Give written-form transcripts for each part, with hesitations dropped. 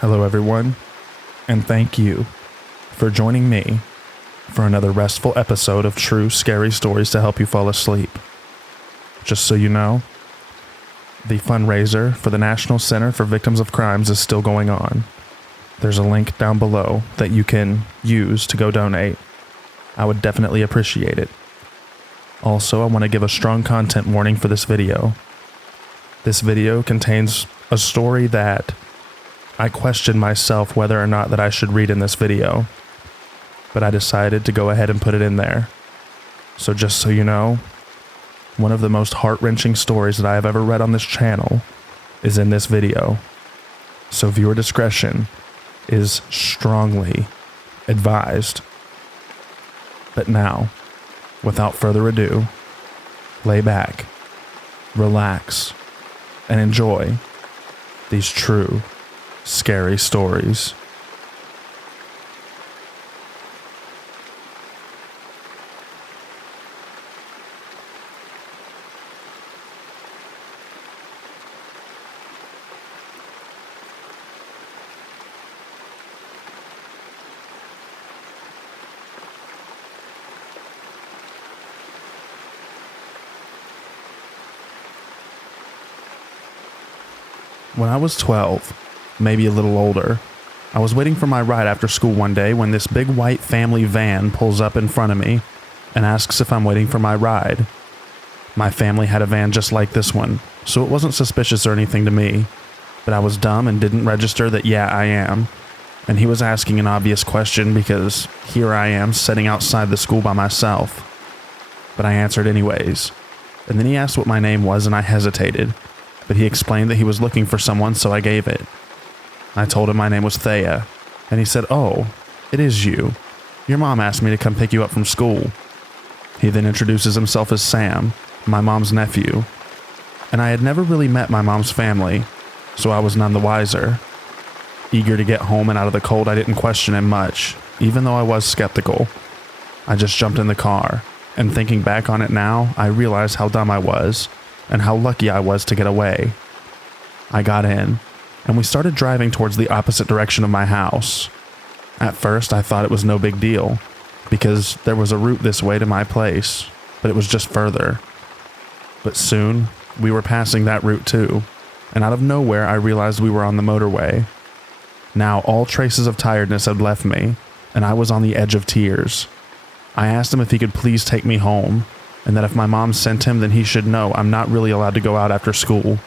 Hello everyone, and thank you for joining me for another restful episode of true scary stories to help you fall asleep. Just so you know, the fundraiser for the National Center for Victims of Crimes is still going on. There's a link down below that you can use to go donate. I would definitely appreciate it. Also, I want to give a strong content warning for this video. This video contains a story that I questioned myself whether or not that I should read in this video, but I decided to go ahead and put it in there. So just so you know, one of the most heart-wrenching stories that I have ever read on this channel is in this video. So viewer discretion is strongly advised. But now, without further ado, lay back, relax, and enjoy these true scary stories. When I was 12, maybe a little older, I was waiting for my ride after school one day when this big white family van pulls up in front of me and asks if I'm waiting for my ride. My family had a van just like this one, so it wasn't suspicious or anything to me, but I was dumb and didn't register that yeah, I am. And he was asking an obvious question because here I am sitting outside the school by myself. But I answered anyways. And then he asked what my name was and I hesitated. But he explained that he was looking for someone, so I gave it. I told him my name was Thea, and he said, "Oh, it is you. Your mom asked me to come pick you up from school." He then introduces himself as Sam, my mom's nephew. And I had never really met my mom's family, so I was none the wiser. Eager to get home and out of the cold, I didn't question him much, even though I was skeptical. I just jumped in the car, and thinking back on it now, I realized how dumb I was, and how lucky I was to get away. I got in, and we started driving towards the opposite direction of my house. At first, I thought it was no big deal, because there was a route this way to my place, but it was just further. But soon, we were passing that route too, and out of nowhere I realized we were on the motorway. Now all traces of tiredness had left me, and I was on the edge of tears. I asked him if he could please take me home, and that if my mom sent him, then he should know I'm not really allowed to go out after school,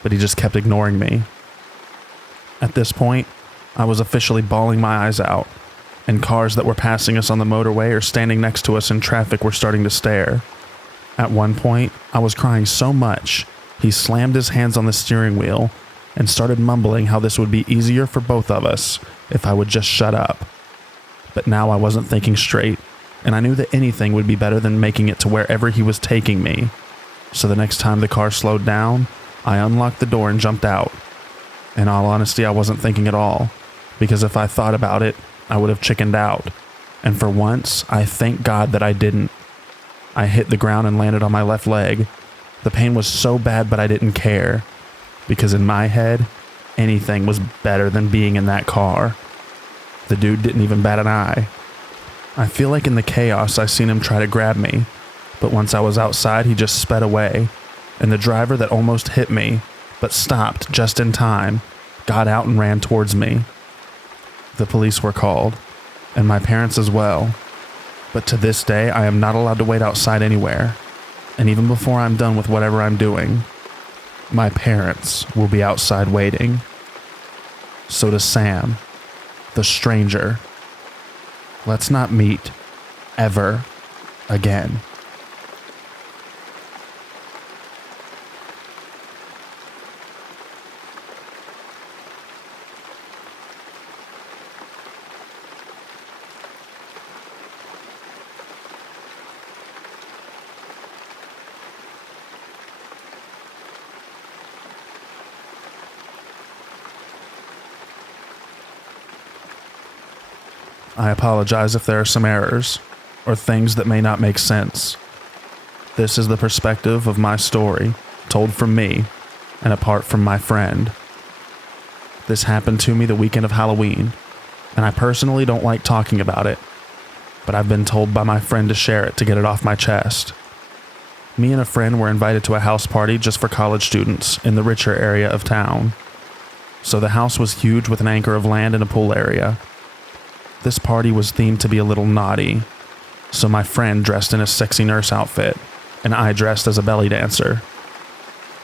but he just kept ignoring me. At this point, I was officially bawling my eyes out, and cars that were passing us on the motorway or standing next to us in traffic were starting to stare. At one point, I was crying so much, he slammed his hands on the steering wheel and started mumbling how this would be easier for both of us if I would just shut up. But now I wasn't thinking straight, and I knew that anything would be better than making it to wherever he was taking me. So the next time the car slowed down, I unlocked the door and jumped out. In all honesty, I wasn't thinking at all, because if I thought about it, I would have chickened out. And for once, I thank God that I didn't. I hit the ground and landed on my left leg. The pain was so bad, but I didn't care, because in my head, anything was better than being in that car. The dude didn't even bat an eye. I feel like in the chaos I seen him try to grab me, but once I was outside he just sped away, and the driver that almost hit me, but stopped just in time, got out and ran towards me. The police were called, and my parents as well, but to this day I am not allowed to wait outside anywhere, and even before I'm done with whatever I'm doing, my parents will be outside waiting. So to Sam, the stranger, let's not meet ever again. I apologize if there are some errors, or things that may not make sense. This is the perspective of my story, told from me, and apart from my friend. This happened to me the weekend of Halloween, and I personally don't like talking about it, but I've been told by my friend to share it to get it off my chest. Me and a friend were invited to a house party just for college students in the richer area of town. So the house was huge with an acre of land and a pool area. This party was themed to be a little naughty, so my friend dressed in a sexy nurse outfit, and I dressed as a belly dancer.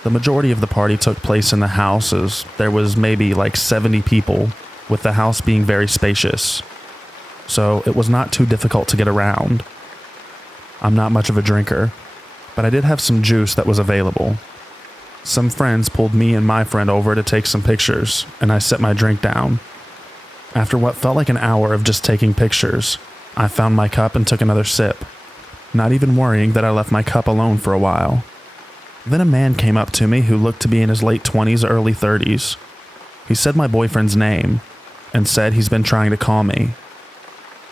The majority of the party took place in the house, as there was maybe like 70 people, with the house being very spacious. So it was not too difficult to get around. I'm not much of a drinker, but I did have some juice that was available. Some friends pulled me and my friend over to take some pictures, and I set my drink down. After what felt like an hour of just taking pictures, I found my cup and took another sip, not even worrying that I left my cup alone for a while. Then a man came up to me who looked to be in his late 20s or early 30s. He said my boyfriend's name, and said he's been trying to call me.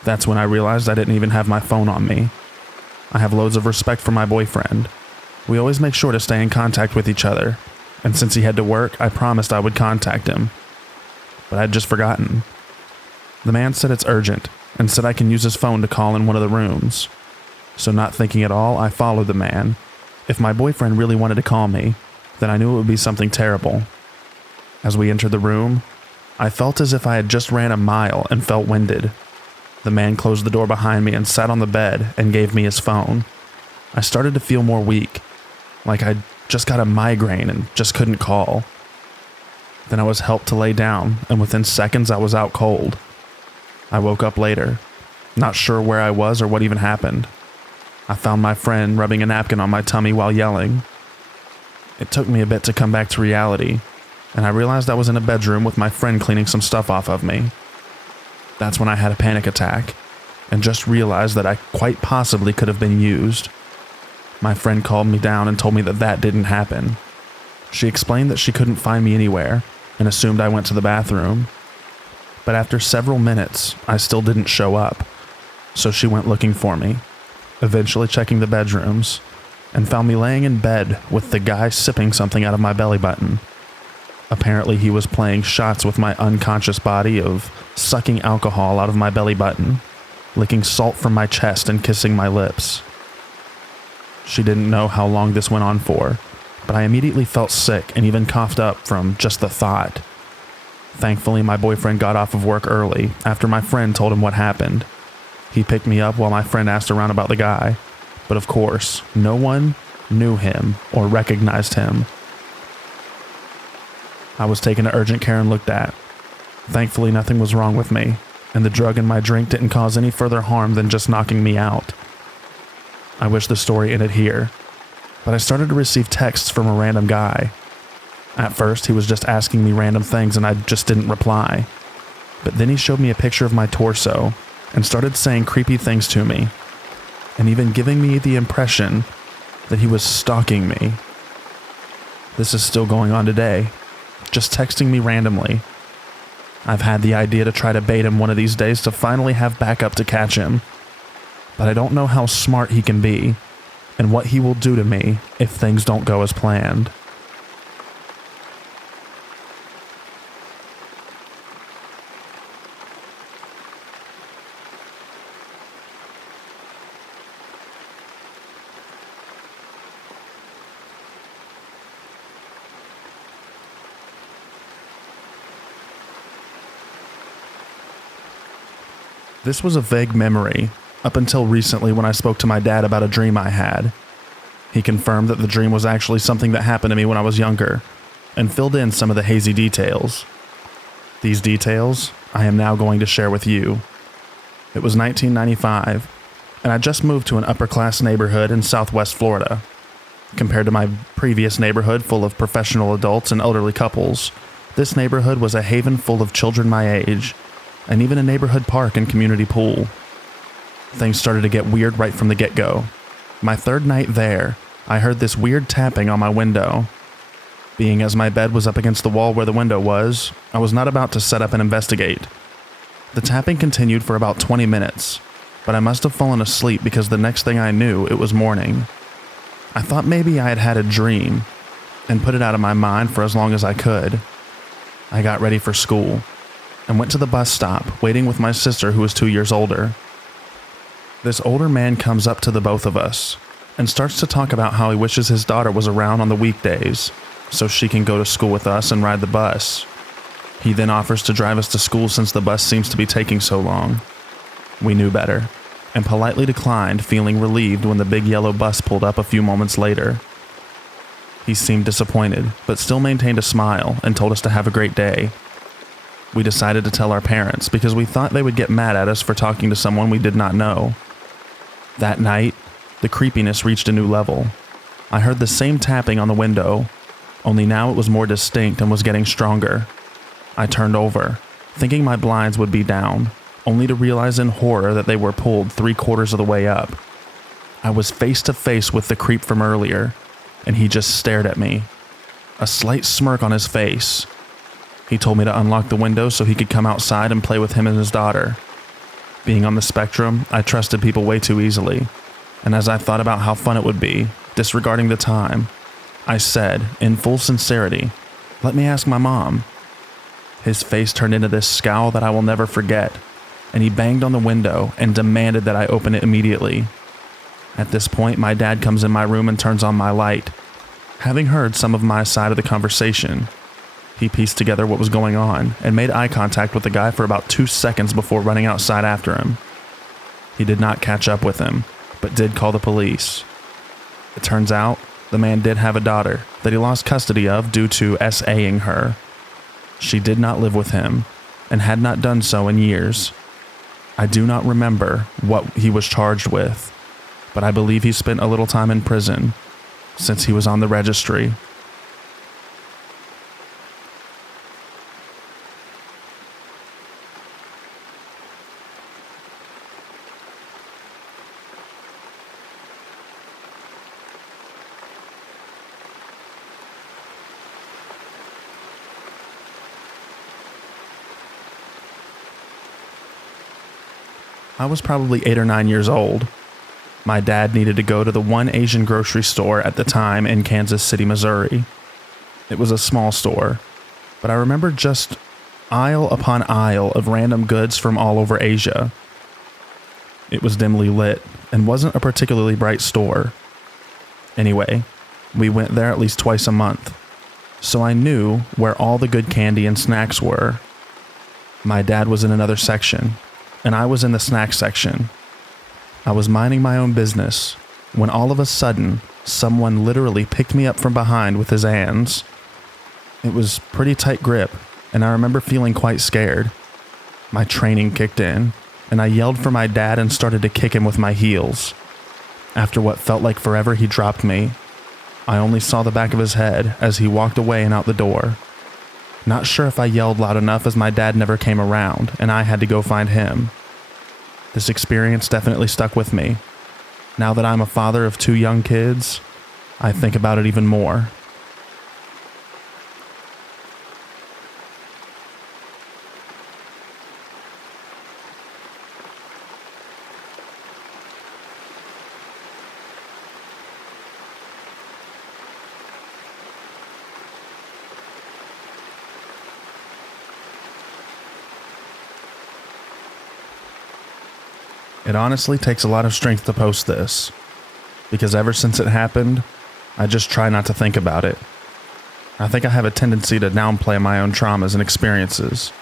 That's when I realized I didn't even have my phone on me. I have loads of respect for my boyfriend. We always make sure to stay in contact with each other, and since he had to work, I promised I would contact him. But I'd just forgotten. The man said it's urgent, and said I can use his phone to call in one of the rooms. So not thinking at all, I followed the man. If my boyfriend really wanted to call me, then I knew it would be something terrible. As we entered the room, I felt as if I had just ran a mile and felt winded. The man closed the door behind me and sat on the bed and gave me his phone. I started to feel more weak, like I'd just got a migraine and just couldn't call. Then I was helped to lay down, and within seconds I was out cold. I woke up later, not sure where I was or what even happened. I found my friend rubbing a napkin on my tummy while yelling. It took me a bit to come back to reality, and I realized I was in a bedroom with my friend cleaning some stuff off of me. That's when I had a panic attack, and just realized that I quite possibly could have been used. My friend called me down and told me that that didn't happen. She explained that she couldn't find me anywhere, and assumed I went to the bathroom. But after several minutes, I still didn't show up, so she went looking for me, eventually checking the bedrooms, and found me laying in bed with the guy sipping something out of my belly button. Apparently he was playing shots with my unconscious body of sucking alcohol out of my belly button, licking salt from my chest and kissing my lips. She didn't know how long this went on for, but I immediately felt sick and even coughed up from just the thought. Thankfully, my boyfriend got off of work early after my friend told him what happened. He picked me up while my friend asked around about the guy, but of course, no one knew him or recognized him. I was taken to urgent care and looked at. Thankfully, nothing was wrong with me, and the drug in my drink didn't cause any further harm than just knocking me out. I wish the story ended here, but I started to receive texts from a random guy. At first, he was just asking me random things and I just didn't reply. But then he showed me a picture of my torso and started saying creepy things to me, and even giving me the impression that he was stalking me. This is still going on today, just texting me randomly. I've had the idea to try to bait him one of these days to finally have backup to catch him, but I don't know how smart he can be and what he will do to me if things don't go as planned. This was a vague memory, up until recently when I spoke to my dad about a dream I had. He confirmed that the dream was actually something that happened to me when I was younger, and filled in some of the hazy details. These details I am now going to share with you. It was 1995, and I just moved to an upper-class neighborhood in southwest Florida. Compared to my previous neighborhood full of professional adults and elderly couples, this neighborhood was a haven full of children my age, and even a neighborhood park and community pool. Things started to get weird right from the get-go. My third night there, I heard this weird tapping on my window. Being as my bed was up against the wall where the window was, I was not about to set up and investigate. The tapping continued for about 20 minutes, but I must have fallen asleep because the next thing I knew, it was morning. I thought maybe I had had a dream, and put it out of my mind for as long as I could. I got ready for school and went to the bus stop, waiting with my sister who was 2 years older. This older man comes up to the both of us and starts to talk about how he wishes his daughter was around on the weekdays so she can go to school with us and ride the bus. He then offers to drive us to school since the bus seems to be taking so long. We knew better and politely declined, feeling relieved when the big yellow bus pulled up a few moments later. He seemed disappointed, but still maintained a smile and told us to have a great day. We decided to tell our parents because we thought they would get mad at us for talking to someone we did not know. That night, the creepiness reached a new level. I heard the same tapping on the window, only now it was more distinct and was getting stronger. I turned over, thinking my blinds would be down, only to realize in horror that they were pulled 3/4 of the way up. I was face to face with the creep from earlier, and he just stared at me, a slight smirk on his face. He told me to unlock the window so he could come outside and play with him and his daughter. Being on the spectrum, I trusted people way too easily, and as I thought about how fun it would be, disregarding the time, I said, in full sincerity, "Let me ask my mom." His face turned into this scowl that I will never forget, and he banged on the window and demanded that I open it immediately. At this point, my dad comes in my room and turns on my light. Having heard some of my side of the conversation, he pieced together what was going on and made eye contact with the guy for about 2 seconds before running outside after him. He did not catch up with him, but did call the police. It turns out, the man did have a daughter that he lost custody of due to SAing her. She did not live with him, and had not done so in years. I do not remember what he was charged with, but I believe he spent a little time in prison, since he was on the registry. I was probably 8 or 9 years old. My dad needed to go to the one Asian grocery store at the time in Kansas City, Missouri. It was a small store, but I remember just aisle upon aisle of random goods from all over Asia. It was dimly lit and wasn't a particularly bright store. Anyway, we went there at least twice a month, so I knew where all the good candy and snacks were. My dad was in another section, and I was in the snack section. I was minding my own business when all of a sudden, someone literally picked me up from behind with his hands. It was pretty tight grip, and I remember feeling quite scared. My training kicked in, and I yelled for my dad and started to kick him with my heels. After what felt like forever, he dropped me. I only saw the back of his head as he walked away and out the door. Not sure if I yelled loud enough as my dad never came around, and I had to go find him. This experience definitely stuck with me. Now that I'm a father of 2 young kids, I think about it even more. It honestly takes a lot of strength to post this, because ever since it happened, I just try not to think about it. I think I have a tendency to downplay my own traumas and experiences,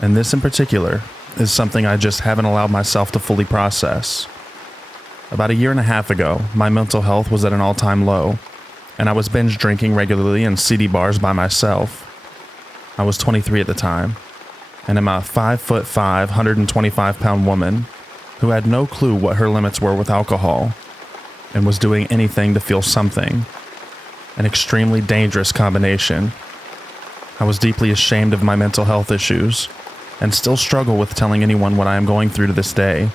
and this in particular is something I just haven't allowed myself to fully process. About a year and a half ago, my mental health was at an all-time low, and I was binge drinking regularly in seedy bars by myself. I was 23 at the time, and I'm a 5'5", 125-pound woman who had no clue what her limits were with alcohol, and was doing anything to feel something. An extremely dangerous combination. I was deeply ashamed of my mental health issues, and still struggle with telling anyone what I am going through to this day,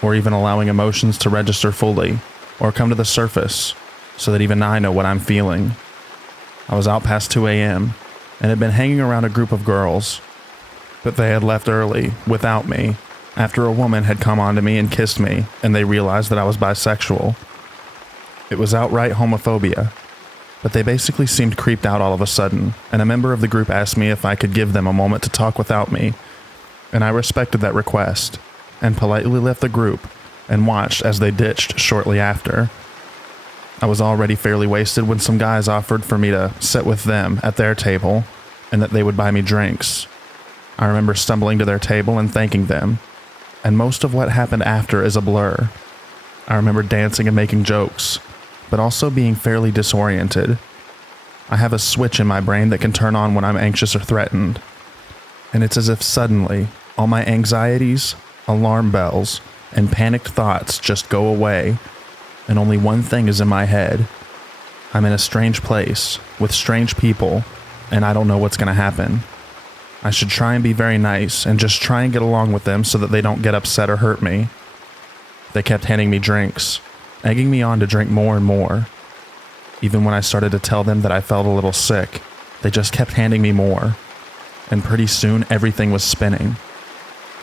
or even allowing emotions to register fully, or come to the surface, so that even I know what I'm feeling. I was out past 2 a.m., and had been hanging around a group of girls, but they had left early, without me, after a woman had come on to me and kissed me, and they realized that I was bisexual. It was outright homophobia, but they basically seemed creeped out all of a sudden, and a member of the group asked me if I could give them a moment to talk without me, and I respected that request, and politely left the group and watched as they ditched shortly after. I was already fairly wasted when some guys offered for me to sit with them at their table, and that they would buy me drinks. I remember stumbling to their table and thanking them, and most of what happened after is a blur. I remember dancing and making jokes, but also being fairly disoriented. I have a switch in my brain that can turn on when I'm anxious or threatened, and it's as if suddenly all my anxieties, alarm bells, and panicked thoughts just go away, and only one thing is in my head. I'm in a strange place, with strange people, and I don't know what's going to happen. I should try and be very nice and just try and get along with them so that they don't get upset or hurt me. They kept handing me drinks, egging me on to drink more and more. Even when I started to tell them that I felt a little sick, they just kept handing me more. And pretty soon everything was spinning.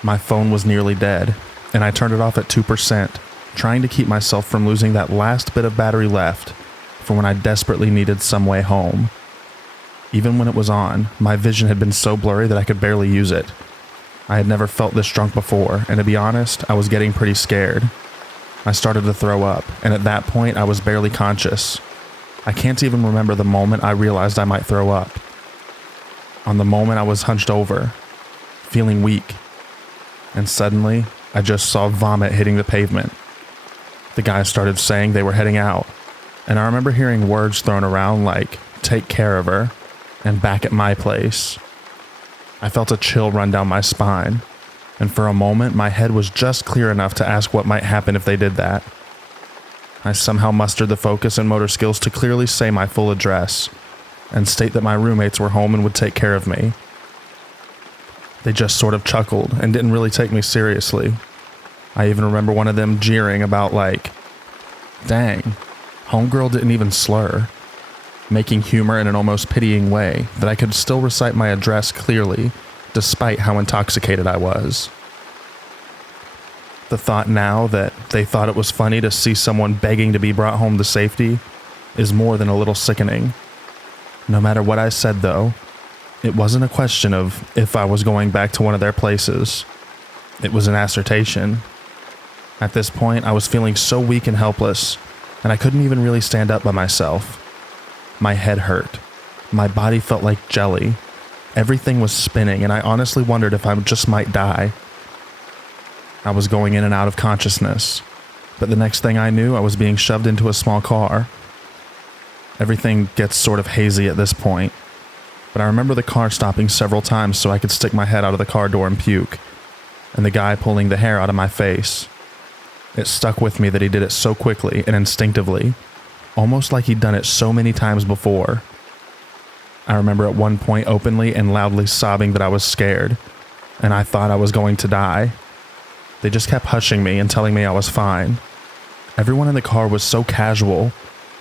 My phone was nearly dead, and I turned it off at 2%, trying to keep myself from losing that last bit of battery left for when I desperately needed some way home. Even when it was on, my vision had been so blurry that I could barely use it. I had never felt this drunk before, and to be honest, I was getting pretty scared. I started to throw up, and at that point I was barely conscious. I can't even remember the moment I realized I might throw up. On the moment I was hunched over, feeling weak, and suddenly I just saw vomit hitting the pavement. The guys started saying they were heading out, and I remember hearing words thrown around like, "Take care of her," and "back at my place." I felt a chill run down my spine, and for a moment my head was just clear enough to ask what might happen if they did that. I somehow mustered the focus and motor skills to clearly say my full address, and state that my roommates were home and would take care of me. They just sort of chuckled and didn't really take me seriously. I even remember one of them jeering about like, "Dang, homegirl didn't even slur," making humor in an almost pitying way that I could still recite my address clearly, despite how intoxicated I was. The thought now that they thought it was funny to see someone begging to be brought home to safety is more than a little sickening. No matter what I said though, it wasn't a question of if I was going back to one of their places. It was an assertion. At this point, I was feeling so weak and helpless, and I couldn't even really stand up by myself. My head hurt. My body felt like jelly. Everything was spinning, and I honestly wondered if I just might die. I was going in and out of consciousness, but the next thing I knew, I was being shoved into a small car. Everything gets sort of hazy at this point, but I remember the car stopping several times so I could stick my head out of the car door and puke, and the guy pulling the hair out of my face. It stuck with me that he did it so quickly and instinctively, almost like he'd done it so many times before. I remember at one point openly and loudly sobbing that I was scared, and I thought I was going to die. They just kept hushing me and telling me I was fine. Everyone in the car was so casual,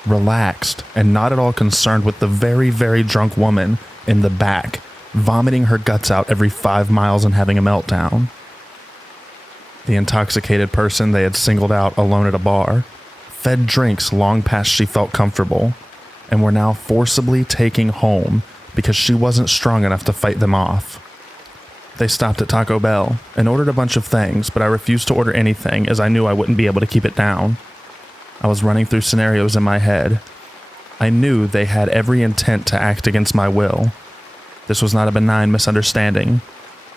relaxed, and not at all concerned with the very, very drunk woman in the back, vomiting her guts out every 5 miles and having a meltdown. The intoxicated person they had singled out alone at a bar fed drinks long past she felt comfortable, and were now forcibly taking home because she wasn't strong enough to fight them off. They stopped at Taco Bell and ordered a bunch of things, but I refused to order anything as I knew I wouldn't be able to keep it down. I was running through scenarios in my head. I knew they had every intent to act against my will. This was not a benign misunderstanding.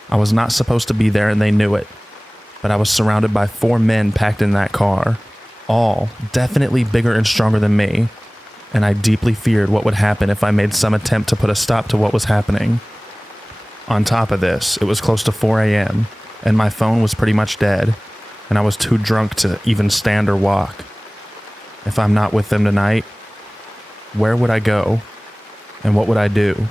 I was not supposed to be there and they knew it. But I was surrounded by 4 men packed in that car, all definitely bigger and stronger than me, and I deeply feared what would happen if I made some attempt to put a stop to what was happening. On top of this, it was close to 4 a.m., and my phone was pretty much dead, and I was too drunk to even stand or walk. If I'm not with them tonight, where would I go? And what would I do?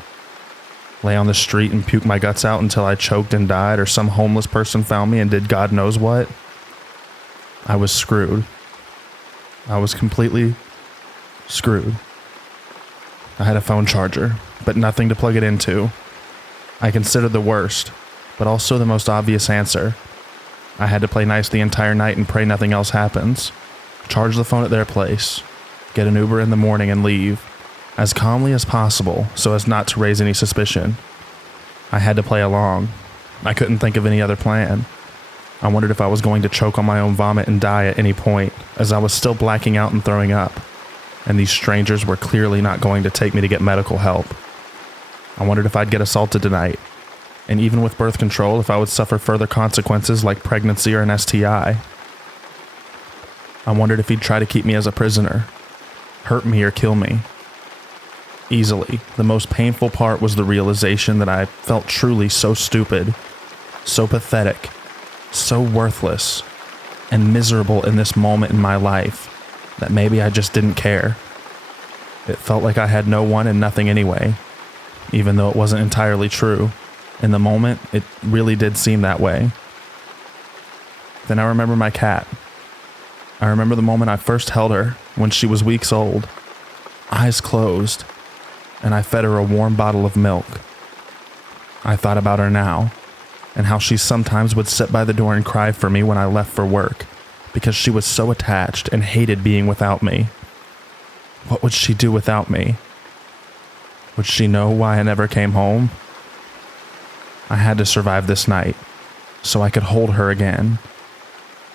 Lay on the street and puke my guts out until I choked and died, or some homeless person found me and did God knows what? I was screwed. I was completely screwed. I had a phone charger, but nothing to plug it into. I considered the worst, but also the most obvious answer. I had to play nice the entire night and pray nothing else happens. Charge the phone at their place, get an Uber in the morning and leave. as calmly as possible so as not to raise any suspicion. I had to play along. I couldn't think of any other plan. I wondered if I was going to choke on my own vomit and die at any point, as I was still blacking out and throwing up, and these strangers were clearly not going to take me to get medical help. I wondered if I'd get assaulted tonight, and even with birth control, if I would suffer further consequences like pregnancy or an STI. I wondered if he'd try to keep me as a prisoner, hurt me or kill me. Easily, the most painful part was the realization that I felt truly so stupid, so pathetic, so worthless, and miserable in this moment in my life that maybe I just didn't care. It felt like I had no one and nothing anyway, even though it wasn't entirely true. In the moment, it really did seem that way. Then I remember my cat. I remember the moment I first held her when she was weeks old, eyes closed, and I fed her a warm bottle of milk. I thought about her now, and how she sometimes would sit by the door and cry for me when I left for work, because she was so attached and hated being without me. What would she do without me? Would she know why I never came home? I had to survive this night, so I could hold her again.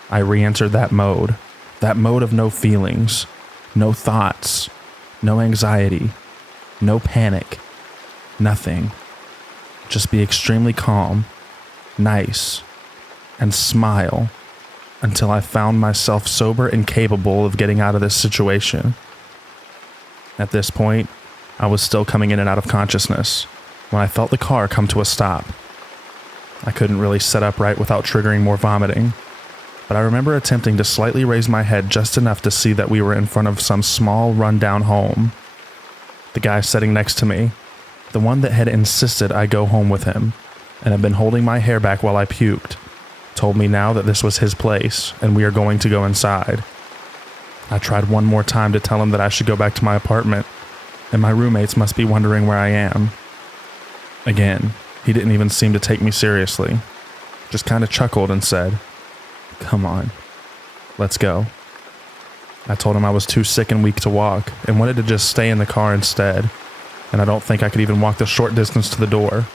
I re-entered that mode of no feelings, no thoughts, no anxiety, no panic, nothing. Just be extremely calm, nice, and smile until I found myself sober and capable of getting out of this situation. At this point, I was still coming in and out of consciousness when I felt the car come to a stop. I couldn't really sit upright without triggering more vomiting, but I remember attempting to slightly raise my head just enough to see that we were in front of some small, run-down home. The guy sitting next to me, the one that had insisted I go home with him and had been holding my hair back while I puked, told me now that this was his place and we are going to go inside. I tried one more time to tell him that I should go back to my apartment, and my roommates must be wondering where I am. Again, he didn't even seem to take me seriously, just kind of chuckled and said, "Come on, let's go." I told him I was too sick and weak to walk and wanted to just stay in the car instead, and I don't think I could even walk the short distance to the door.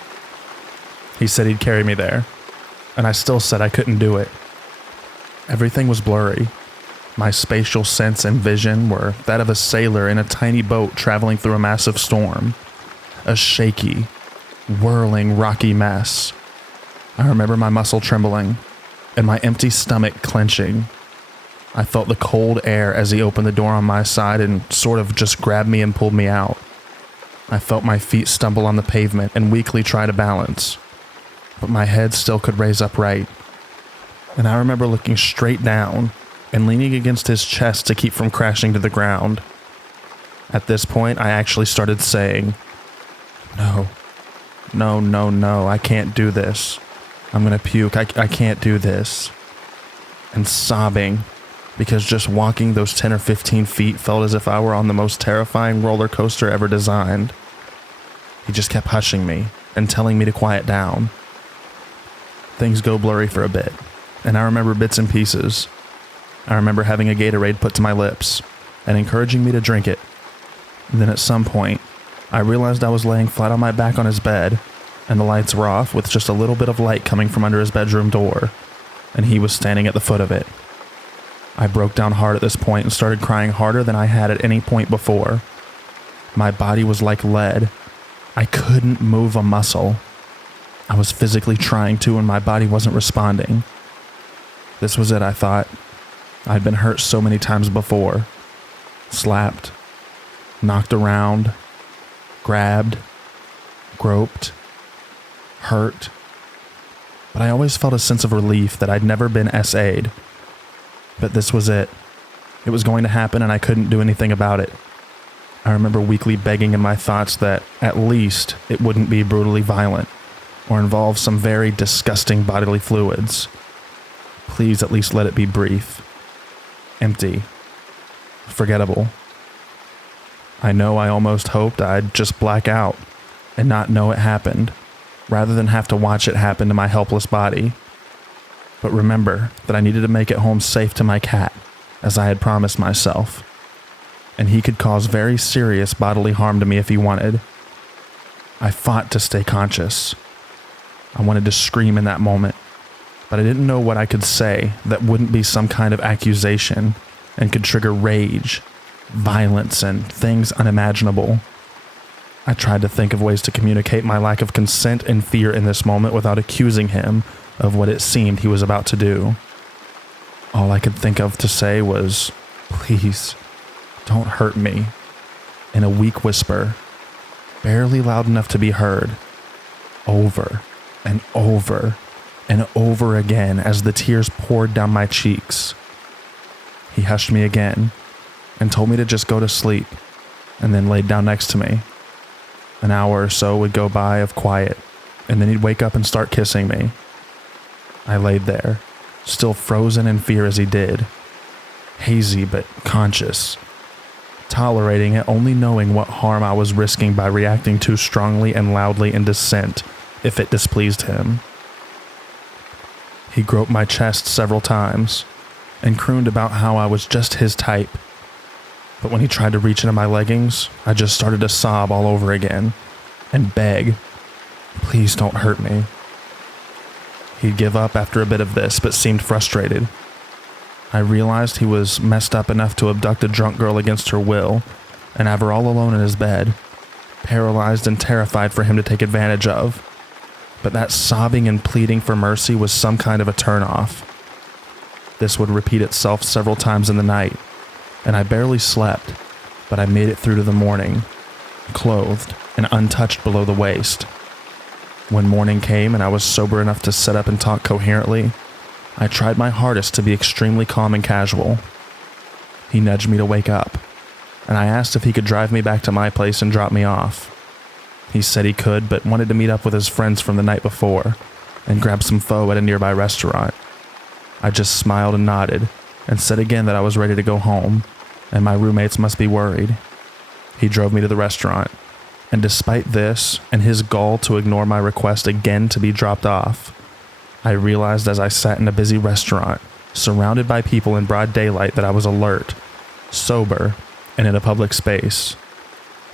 He said he'd carry me there, and I still said I couldn't do it. Everything was blurry. My spatial sense and vision were that of a sailor in a tiny boat traveling through a massive storm. A shaky, whirling, rocky mess. I remember my muscle trembling and my empty stomach clenching. I felt the cold air as he opened the door on my side and sort of just grabbed me and pulled me out. I felt my feet stumble on the pavement and weakly try to balance, but my head still could raise upright. And I remember looking straight down and leaning against his chest to keep from crashing to the ground. At this point, I actually started saying, "No, no, no, no, I can't do this. I'm gonna puke, I can't do this." And sobbing, because just walking those 10 or 15 feet felt as if I were on the most terrifying roller coaster ever designed. He just kept hushing me and telling me to quiet down. Things go blurry for a bit, and I remember bits and pieces. I remember having a Gatorade put to my lips and encouraging me to drink it. And then at some point, I realized I was laying flat on my back on his bed, and the lights were off with just a little bit of light coming from under his bedroom door, and he was standing at the foot of it. I broke down hard at this point and started crying harder than I had at any point before. My body was like lead. I couldn't move a muscle. I was physically trying to, and my body wasn't responding. This was it, I thought. I'd been hurt so many times before. Slapped, knocked around, grabbed, groped, hurt. But I always felt a sense of relief that I'd never been SA'd. But this was it. It was going to happen and I couldn't do anything about it. I remember weakly begging in my thoughts that at least it wouldn't be brutally violent or involve some very disgusting bodily fluids. Please at least let it be brief, empty, forgettable. I know I almost hoped I'd just black out and not know it happened, rather than have to watch it happen to my helpless body. But remember that I needed to make it home safe to my cat, as I had promised myself. and he could cause very serious bodily harm to me if he wanted. I fought to stay conscious. I wanted to scream in that moment, but I didn't know what I could say that wouldn't be some kind of accusation and could trigger rage, violence, and things unimaginable. I tried to think of ways to communicate my lack of consent and fear in this moment without accusing him of what it seemed he was about to do. All I could think of to say was, "Please, don't hurt me," in a weak whisper, barely loud enough to be heard, over and over and over again as the tears poured down my cheeks. He hushed me again and told me to just go to sleep, and then laid down next to me. An hour or so would go by of quiet, and then he'd wake up and start kissing me. I laid there, still frozen in fear as he did, hazy but conscious, tolerating it, only knowing what harm I was risking by reacting too strongly and loudly in dissent if it displeased him. He groped my chest several times and crooned about how I was just his type. But when he tried to reach into my leggings, I just started to sob all over again and beg, "Please don't hurt me." He'd give up after a bit of this, but seemed frustrated. I realized he was messed up enough to abduct a drunk girl against her will and have her all alone in his bed, paralyzed and terrified for him to take advantage of. But that sobbing and pleading for mercy was some kind of a turn-off. This would repeat itself several times in the night, and I barely slept, but I made it through to the morning, clothed and untouched below the waist. When morning came and I was sober enough to sit up and talk coherently, I tried my hardest to be extremely calm and casual. He nudged me to wake up, and I asked if he could drive me back to my place and drop me off. He said he could, but wanted to meet up with his friends from the night before and grab some pho at a nearby restaurant. I just smiled and nodded and said again that I was ready to go home, and my roommates must be worried. He drove me to the restaurant, and despite this and his gall to ignore my request again to be dropped off, I realized as I sat in a busy restaurant, surrounded by people in broad daylight, that I was alert, sober, and in a public space.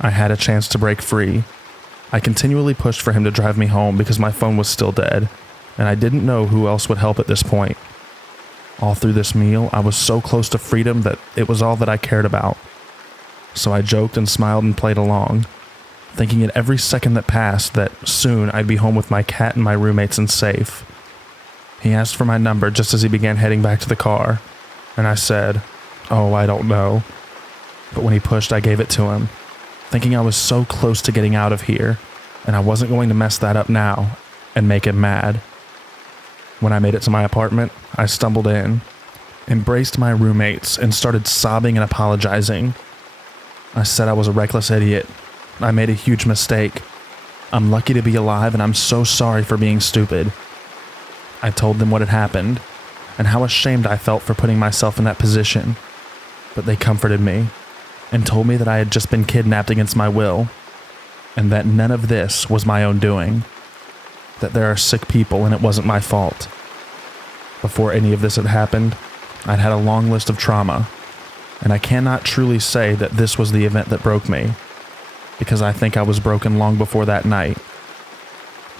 I had a chance to break free. I continually pushed for him to drive me home because my phone was still dead, and I didn't know who else would help at this point. All through this meal, I was so close to freedom that it was all that I cared about. So I joked and smiled and played along, thinking at every second that passed that soon I'd be home with my cat and my roommates and safe. He asked for my number just as he began heading back to the car, and I said, "Oh, I don't know." But when he pushed, I gave it to him, thinking I was so close to getting out of here, and I wasn't going to mess that up now and make him mad. When I made it to my apartment, I stumbled in, embraced my roommates, and started sobbing and apologizing. I said I was a reckless idiot. I made a huge mistake. I'm lucky to be alive, and I'm so sorry for being stupid. I told them what had happened, and how ashamed I felt for putting myself in that position. But they comforted me, and told me that I had just been kidnapped against my will, and that none of this was my own doing. That there are sick people and it wasn't my fault. Before any of this had happened, I'd had a long list of trauma, and I cannot truly say that this was the event that broke me, because I think I was broken long before that night.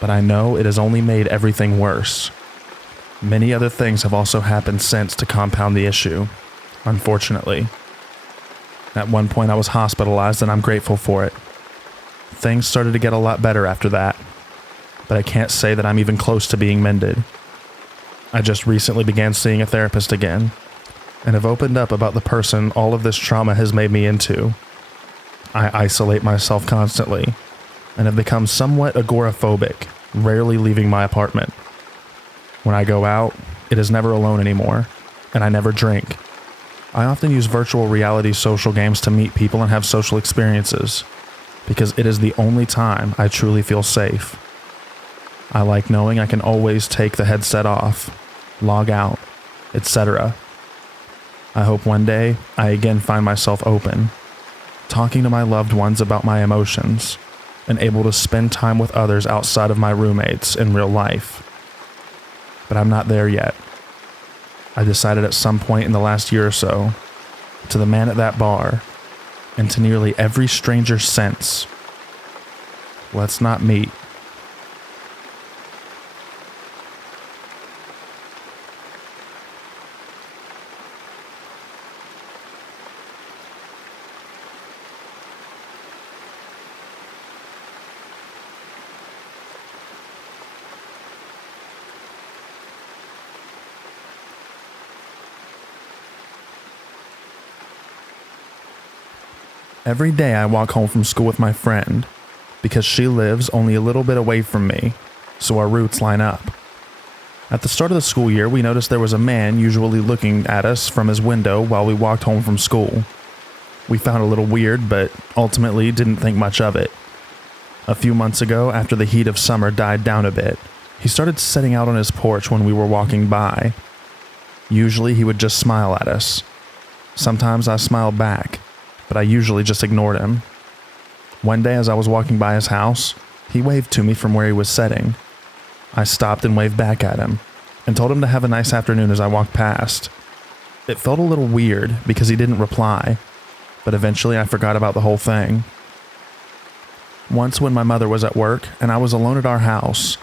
But I know it has only made everything worse. Many other things have also happened since to compound the issue, unfortunately. At one point I was hospitalized, and I'm grateful for it. Things started to get a lot better after that, but I can't say that I'm even close to being mended. I just recently began seeing a therapist again, and have opened up about the person all of this trauma has made me into. I isolate myself constantly, and have become somewhat agoraphobic, rarely leaving my apartment. When I go out, it is never alone anymore, and I never drink. I often use virtual reality social games to meet people and have social experiences, because it is the only time I truly feel safe. I like knowing I can always take the headset off, log out, etc. I hope one day I again find myself open, talking to my loved ones about my emotions, and able to spend time with others outside of my roommates in real life. But I'm not there yet. I decided at some point in the last year or so, to the man at that bar, and to nearly every stranger since. Let's not meet. Every day I walk home from school with my friend because she lives only a little bit away from me, so our routes line up. At the start of the school year, we noticed there was a man usually looking at us from his window while we walked home from school. We found it a little weird, but ultimately didn't think much of it. A few months ago, after the heat of summer died down a bit, he started sitting out on his porch when we were walking by. Usually he would just smile at us. Sometimes I smiled back, but I usually just ignored him. One day as I was walking by his house, he waved to me from where he was sitting. I stopped and waved back at him, and told him to have a nice afternoon as I walked past. It felt a little weird because he didn't reply, but eventually I forgot about the whole thing. Once when my mother was at work and I was alone at our house,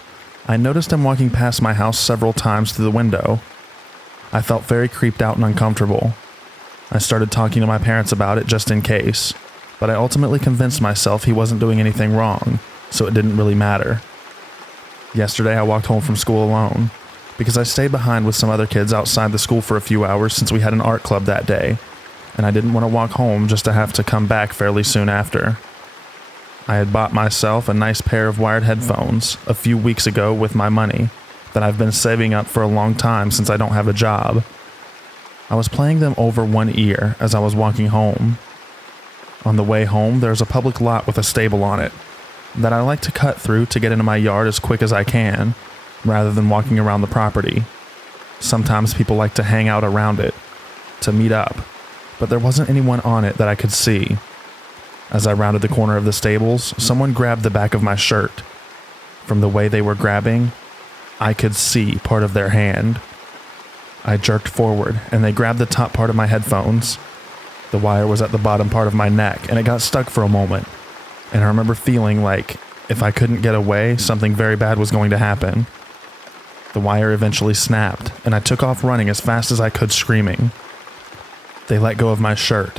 I noticed him walking past my house several times through the window. I felt very creeped out and uncomfortable. I started talking to my parents about it just in case, but I ultimately convinced myself he wasn't doing anything wrong, so it didn't really matter. Yesterday I walked home from school alone, because I stayed behind with some other kids outside the school for a few hours since we had an art club that day, and I didn't want to walk home just to have to come back fairly soon after. I had bought myself a nice pair of wired headphones a few weeks ago with my money that I've been saving up for a long time since I don't have a job. I was playing them over one ear as I was walking home. On the way home, there's a public lot with a stable on it that I like to cut through to get into my yard as quick as I can, rather than walking around the property. Sometimes people like to hang out around it, to meet up, but there wasn't anyone on it that I could see. As I rounded the corner of the stables, someone grabbed the back of my shirt. From the way they were grabbing, I could see part of their hand. I jerked forward, and they grabbed the top part of my headphones. The wire was at the bottom part of my neck, and it got stuck for a moment. And I remember feeling like if I couldn't get away, something very bad was going to happen. The wire eventually snapped, and I took off running as fast as I could, screaming. They let go of my shirt,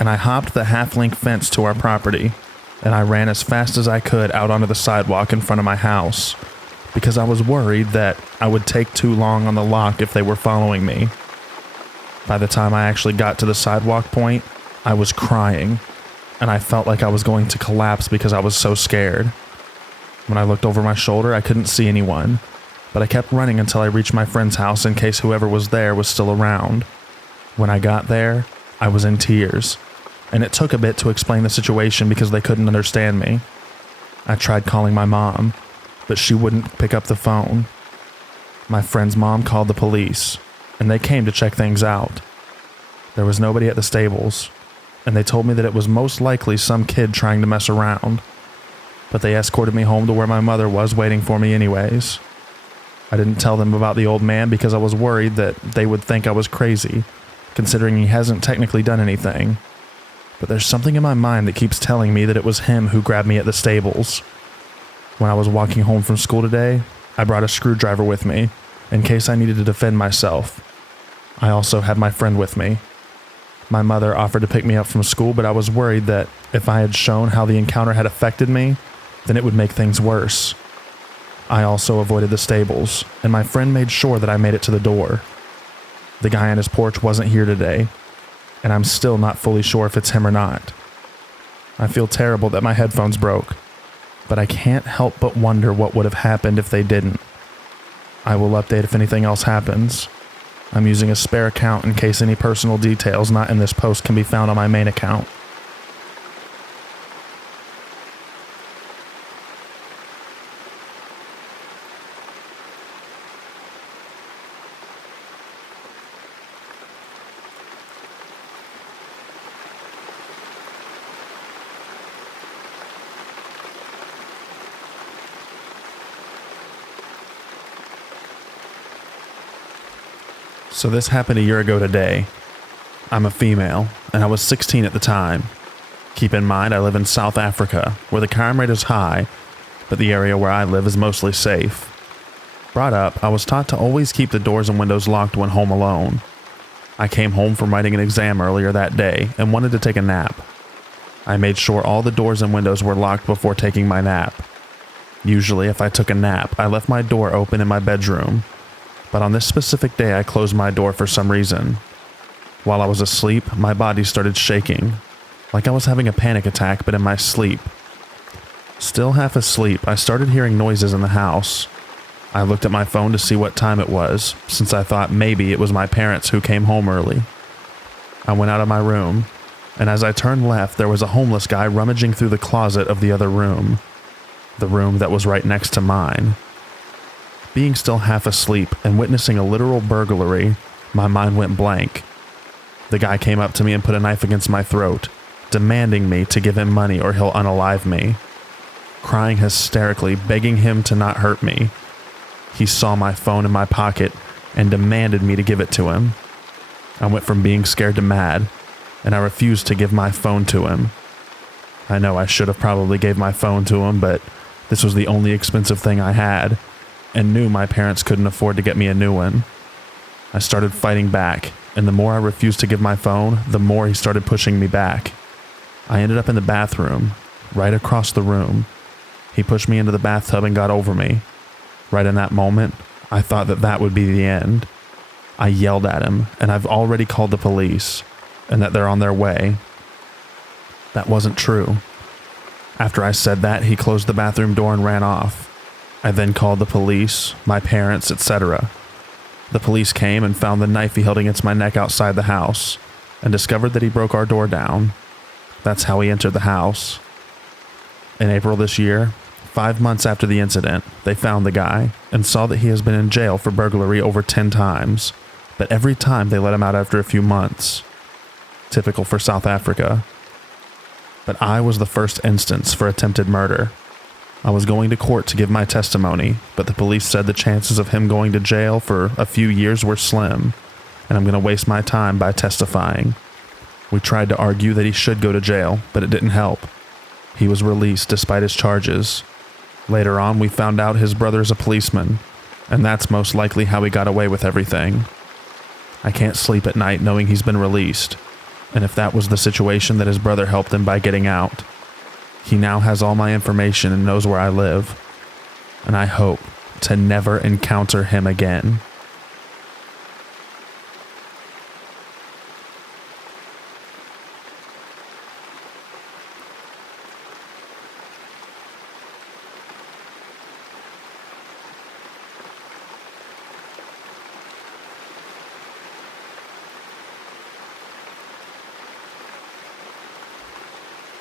and I hopped the half-length fence to our property, and I ran as fast as I could out onto the sidewalk in front of my house, because I was worried that I would take too long on the lock if they were following me. By the time I actually got to the sidewalk point, I was crying, and I felt like I was going to collapse because I was so scared. When I looked over my shoulder, I couldn't see anyone, but I kept running until I reached my friend's house in case whoever was there was still around. When I got there, I was in tears, and it took a bit to explain the situation because they couldn't understand me. I tried calling my mom, but she wouldn't pick up the phone. My friend's mom called the police, and they came to check things out. There was nobody at the stables, and they told me that it was most likely some kid trying to mess around, but they escorted me home to where my mother was waiting for me anyways. I didn't tell them about the old man because I was worried that they would think I was crazy, considering he hasn't technically done anything. But there's something in my mind that keeps telling me that it was him who grabbed me at the stables. When I was walking home from school today, I brought a screwdriver with me, in case I needed to defend myself. I also had my friend with me. My mother offered to pick me up from school, but I was worried that if I had shown how the encounter had affected me, then it would make things worse. I also avoided the stables, and my friend made sure that I made it to the door. The guy on his porch wasn't here today, and I'm still not fully sure if it's him or not. I feel terrible that my headphones broke, but I can't help but wonder what would have happened if they didn't. I will update if anything else happens. I'm using a spare account in case any personal details not in this post can be found on my main account. So this happened a year ago today. I'm a female, and I was 16 at the time. Keep in mind, I live in South Africa, where the crime rate is high, but the area where I live is mostly safe. Brought up, I was taught to always keep the doors and windows locked when home alone. I came home from writing an exam earlier that day and wanted to take a nap. I made sure all the doors and windows were locked before taking my nap. Usually, if I took a nap, I left my door open in my bedroom, but on this specific day, I closed my door for some reason. While I was asleep, my body started shaking, like I was having a panic attack, but in my sleep. Still half asleep, I started hearing noises in the house. I looked at my phone to see what time it was, since I thought maybe it was my parents who came home early. I went out of my room, and as I turned left, there was a homeless guy rummaging through the closet of the other room, the room that was right next to mine. Being still half asleep and witnessing a literal burglary, my mind went blank. The guy came up to me and put a knife against my throat, demanding me to give him money or he'll unalive me. Crying hysterically, begging him to not hurt me. He saw my phone in my pocket and demanded me to give it to him. I went from being scared to mad, and I refused to give my phone to him. I know I should have probably gave my phone to him, but this was the only expensive thing I had, and knew my parents couldn't afford to get me a new one. I started fighting back, and the more I refused to give my phone, the more he started pushing me back. I ended up in the bathroom, right across the room. He pushed me into the bathtub and got over me. Right in that moment, I thought that would be the end. I yelled at him, and I've already called the police, and that they're on their way. That wasn't true. After I said that, he closed the bathroom door and ran off. I then called the police, my parents, etc. The police came and found the knife he held against my neck outside the house, and discovered that he broke our door down. That's how he entered the house. In April this year, 5 months after the incident, they found the guy and saw that he has been in jail for burglary over 10 times, but every time they let him out after a few months. Typical for South Africa. But I was the first instance for attempted murder. I was going to court to give my testimony, but the police said the chances of him going to jail for a few years were slim, and I'm going to waste my time by testifying. We tried to argue that he should go to jail, but it didn't help. He was released despite his charges. Later on, we found out his brother's a policeman, and that's most likely how he got away with everything. I can't sleep at night knowing he's been released, and if that was the situation, that his brother helped him by getting out. He now has all my information and knows where I live, and I hope to never encounter him again.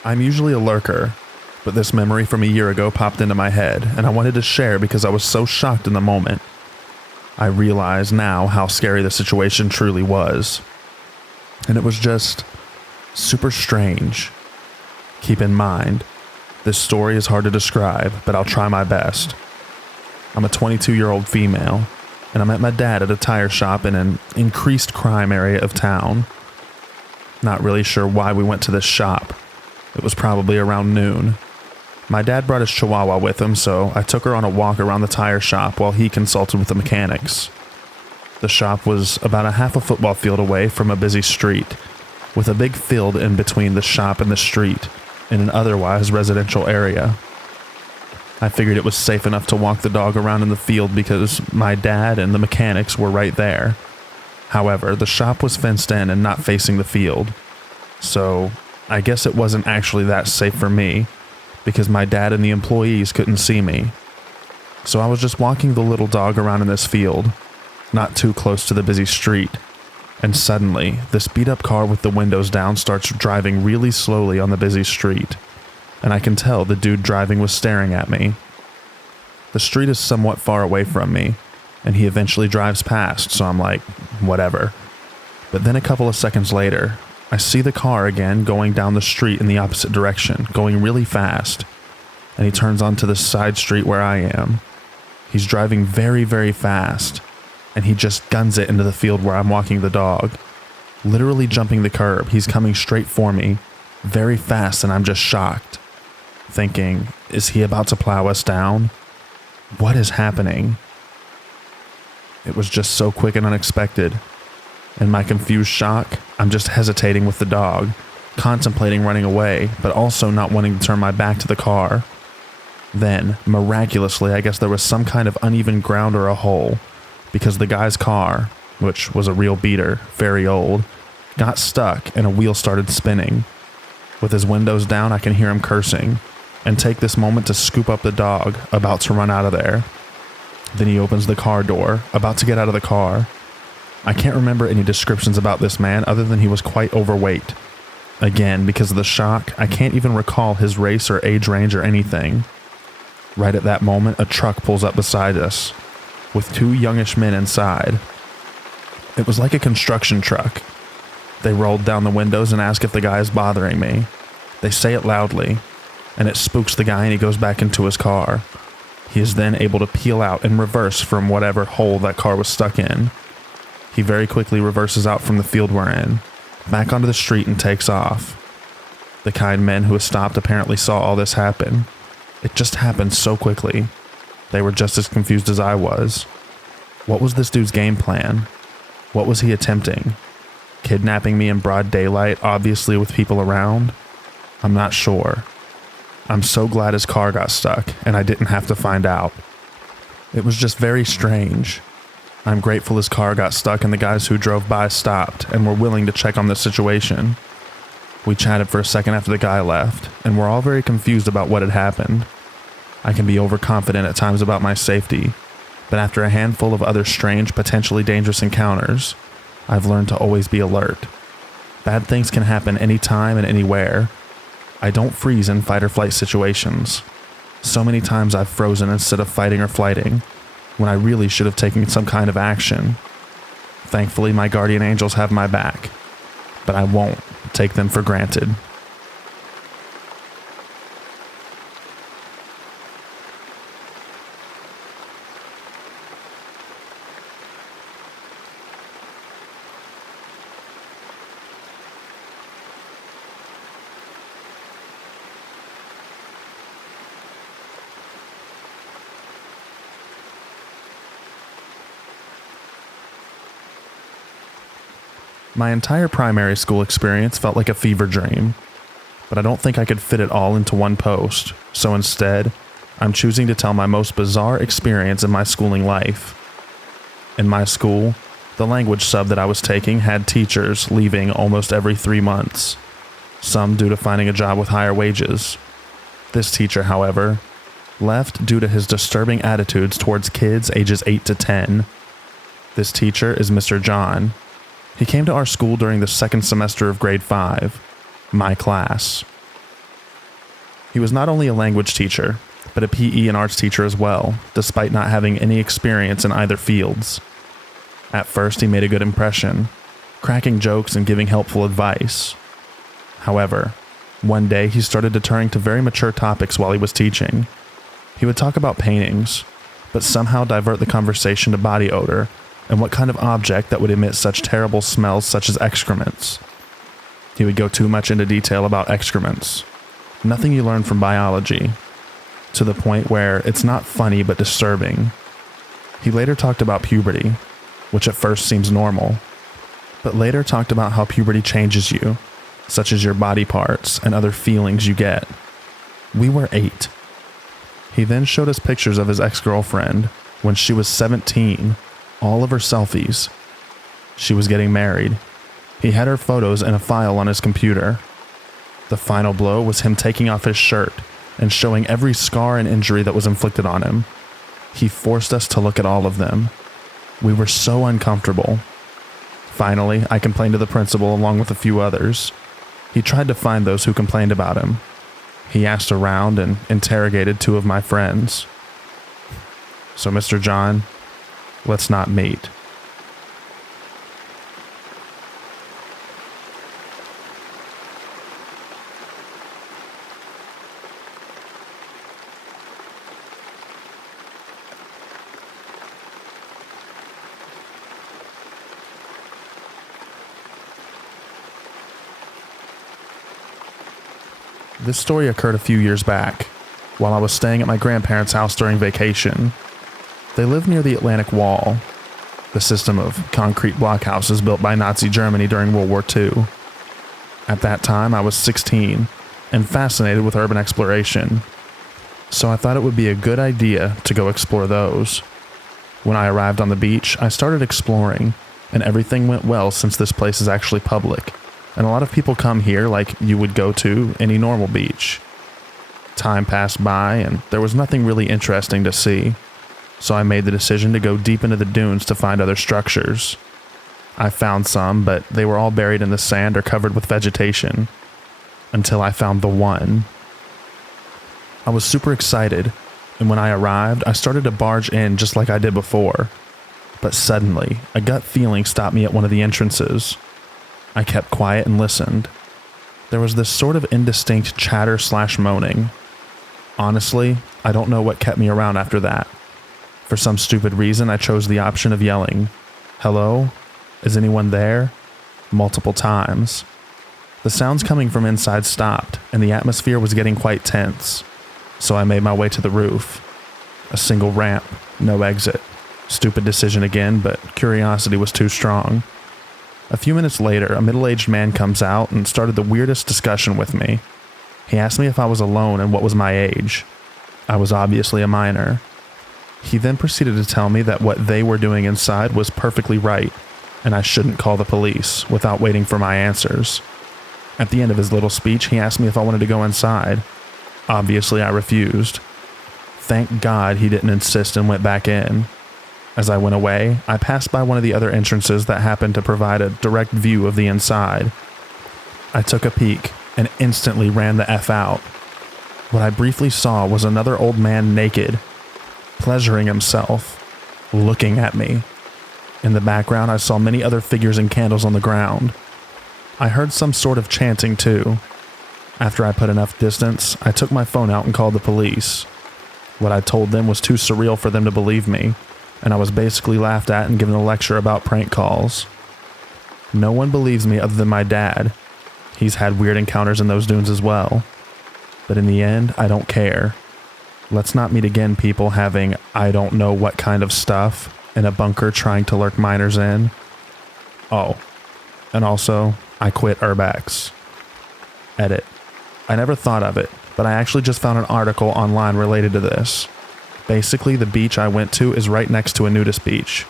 I'm usually a lurker, but this memory from a year ago popped into my head, and I wanted to share because I was so shocked in the moment. I realize now how scary the situation truly was. And it was just super strange. Keep in mind, this story is hard to describe, but I'll try my best. I'm a 22-year-old female, and I met my dad at a tire shop in an increased crime area of town. Not really sure why we went to this shop. It was probably around noon. My dad brought his chihuahua with him, so I took her on a walk around the tire shop while he consulted with the mechanics. The shop was about a half a football field away from a busy street, with a big field in between the shop and the street, in an otherwise residential area. I figured it was safe enough to walk the dog around in the field because my dad and the mechanics were right there. However, the shop was fenced in and not facing the field, so I guess it wasn't actually that safe for me, because my dad and the employees couldn't see me. So I was just walking the little dog around in this field, not too close to the busy street, and suddenly, this beat-up car with the windows down starts driving really slowly on the busy street, and I can tell the dude driving was staring at me. The street is somewhat far away from me, and he eventually drives past, so I'm like, whatever. But then a couple of seconds later, I see the car again going down the street in the opposite direction, going really fast, and he turns onto the side street where I am. He's driving very, very fast, and he just guns it into the field where I'm walking the dog. Literally jumping the curb, he's coming straight for me, very fast, and I'm just shocked, thinking, is he about to plow us down? What is happening? It was just so quick and unexpected. In my confused shock, I'm just hesitating with the dog, contemplating running away, but also not wanting to turn my back to the car. Then, miraculously, I guess there was some kind of uneven ground or a hole, because the guy's car, which was a real beater, very old, got stuck and a wheel started spinning. With his windows down, I can hear him cursing, and take this moment to scoop up the dog, about to run out of there. Then he opens the car door, about to get out of the car. I can't remember any descriptions about this man other than he was quite overweight. Again, because of the shock, I can't even recall his race or age range or anything. Right at that moment, a truck pulls up beside us, with two youngish men inside. It was like a construction truck. They rolled down the windows and ask if the guy is bothering me. They say it loudly, and it spooks the guy and he goes back into his car. He is then able to peel out and reverse from whatever hole that car was stuck in. He very quickly reverses out from the field we're in, back onto the street, and takes off. The kind men who had stopped apparently saw all this happen. It just happened so quickly. They were just as confused as I was. What was this dude's game plan? What was he attempting? Kidnapping me in broad daylight, obviously with people around? I'm not sure. I'm so glad his car got stuck and I didn't have to find out. It was just very strange. I'm grateful his car got stuck and the guys who drove by stopped and were willing to check on the situation. We chatted for a second after the guy left, and we're all very confused about what had happened. I can be overconfident at times about my safety, but after a handful of other strange, potentially dangerous encounters, I've learned to always be alert. Bad things can happen anytime and anywhere. I don't freeze in fight or flight situations. So many times I've frozen instead of fighting or flighting, when I really should have taken some kind of action. Thankfully, my guardian angels have my back, but I won't take them for granted. My entire primary school experience felt like a fever dream, but I don't think I could fit it all into one post, so instead, I'm choosing to tell my most bizarre experience in my schooling life. In my school, the language sub that I was taking had teachers leaving almost every 3 months, some due to finding a job with higher wages. This teacher, however, left due to his disturbing attitudes towards kids ages 8 to 10. This teacher is Mr. John. He came to our school during the second semester of grade 5, my class. He was not only a language teacher, but a PE and arts teacher as well, despite not having any experience in either fields. At first, he made a good impression, cracking jokes and giving helpful advice. However, one day he started to turn to very mature topics while he was teaching. He would talk about paintings, but somehow divert the conversation to body odor and what kind of object that would emit such terrible smells such as excrements. He would go too much into detail about excrements, nothing you learn from biology, to the point where it's not funny but disturbing. He later talked about puberty, which at first seems normal, but later talked about how puberty changes you, such as your body parts and other feelings you get. We were 8. He then showed us pictures of his ex-girlfriend when she was 17, all of her selfies. She was getting married. He had her photos in a file on his computer. The final blow was him taking off his shirt and showing every scar and injury that was inflicted on him. He forced us to look at all of them. We were so uncomfortable. Finally, I complained to the principal along with a few others. He tried to find those who complained about him. He asked around and interrogated 2 of my friends. So, Mr. John, let's not meet. This story occurred a few years back, while I was staying at my grandparents' house during vacation. They lived near the Atlantic Wall, the system of concrete blockhouses built by Nazi Germany during World War II. At that time, I was 16 and fascinated with urban exploration, so I thought it would be a good idea to go explore those. When I arrived on the beach, I started exploring, and everything went well since this place is actually public, and a lot of people come here like you would go to any normal beach. Time passed by, and there was nothing really interesting to see, so I made the decision to go deep into the dunes to find other structures. I found some, but they were all buried in the sand or covered with vegetation, until I found the one. I was super excited, and when I arrived, I started to barge in just like I did before. But suddenly, a gut feeling stopped me at one of the entrances. I kept quiet and listened. There was this sort of indistinct chatter/moaning. Honestly, I don't know what kept me around after that. For some stupid reason, I chose the option of yelling, "Hello? Is anyone there?" multiple times. The sounds coming from inside stopped, and the atmosphere was getting quite tense. So I made my way to the roof. A single ramp, no exit. Stupid decision again, but curiosity was too strong. A few minutes later, a middle-aged man comes out and started the weirdest discussion with me. He asked me if I was alone and what was my age. I was obviously a minor. He then proceeded to tell me that what they were doing inside was perfectly right, and I shouldn't call the police without waiting for my answers. At the end of his little speech, he asked me if I wanted to go inside. Obviously, I refused. Thank God he didn't insist and went back in. As I went away, I passed by one of the other entrances that happened to provide a direct view of the inside. I took a peek and instantly ran the F out. What I briefly saw was another old man naked, pleasuring himself, looking at me. In the background, I saw many other figures and candles on the ground. I heard some sort of chanting too. After I put enough distance, I took my phone out and called the police. What I told them was too surreal for them to believe me, and I was basically laughed at and given a lecture about prank calls. No one believes me other than my dad. He's had weird encounters in those dunes as well. But in the end, I don't care. Let's not meet again, people having I don't know what kind of stuff in a bunker trying to lurk minors in. Oh, and also, I quit Urbex. Edit. I never thought of it, but I actually just found an article online related to this. Basically, the beach I went to is right next to a nudist beach.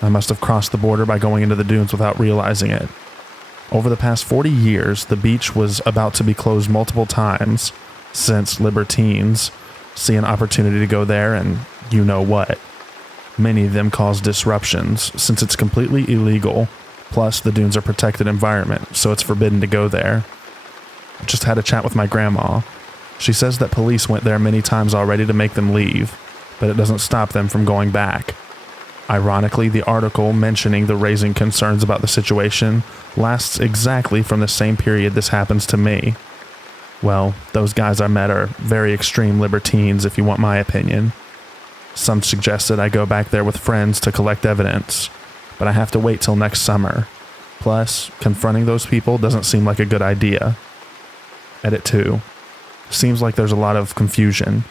I must have crossed the border by going into the dunes without realizing it. Over the past 40 years, the beach was about to be closed multiple times, since libertines see an opportunity to go there and you know what. Many of them cause disruptions, since it's completely illegal, plus the dunes are a protected environment, so it's forbidden to go there. I just had a chat with my grandma. She says that police went there many times already to make them leave, but it doesn't stop them from going back. Ironically, the article mentioning the raising concerns about the situation lasts exactly from the same period this happens to me. Well, those guys I met are very extreme libertines, if you want my opinion. Some suggested I go back there with friends to collect evidence, but I have to wait till next summer. Plus, confronting those people doesn't seem like a good idea. Edit 2. Seems like there's a lot of confusion.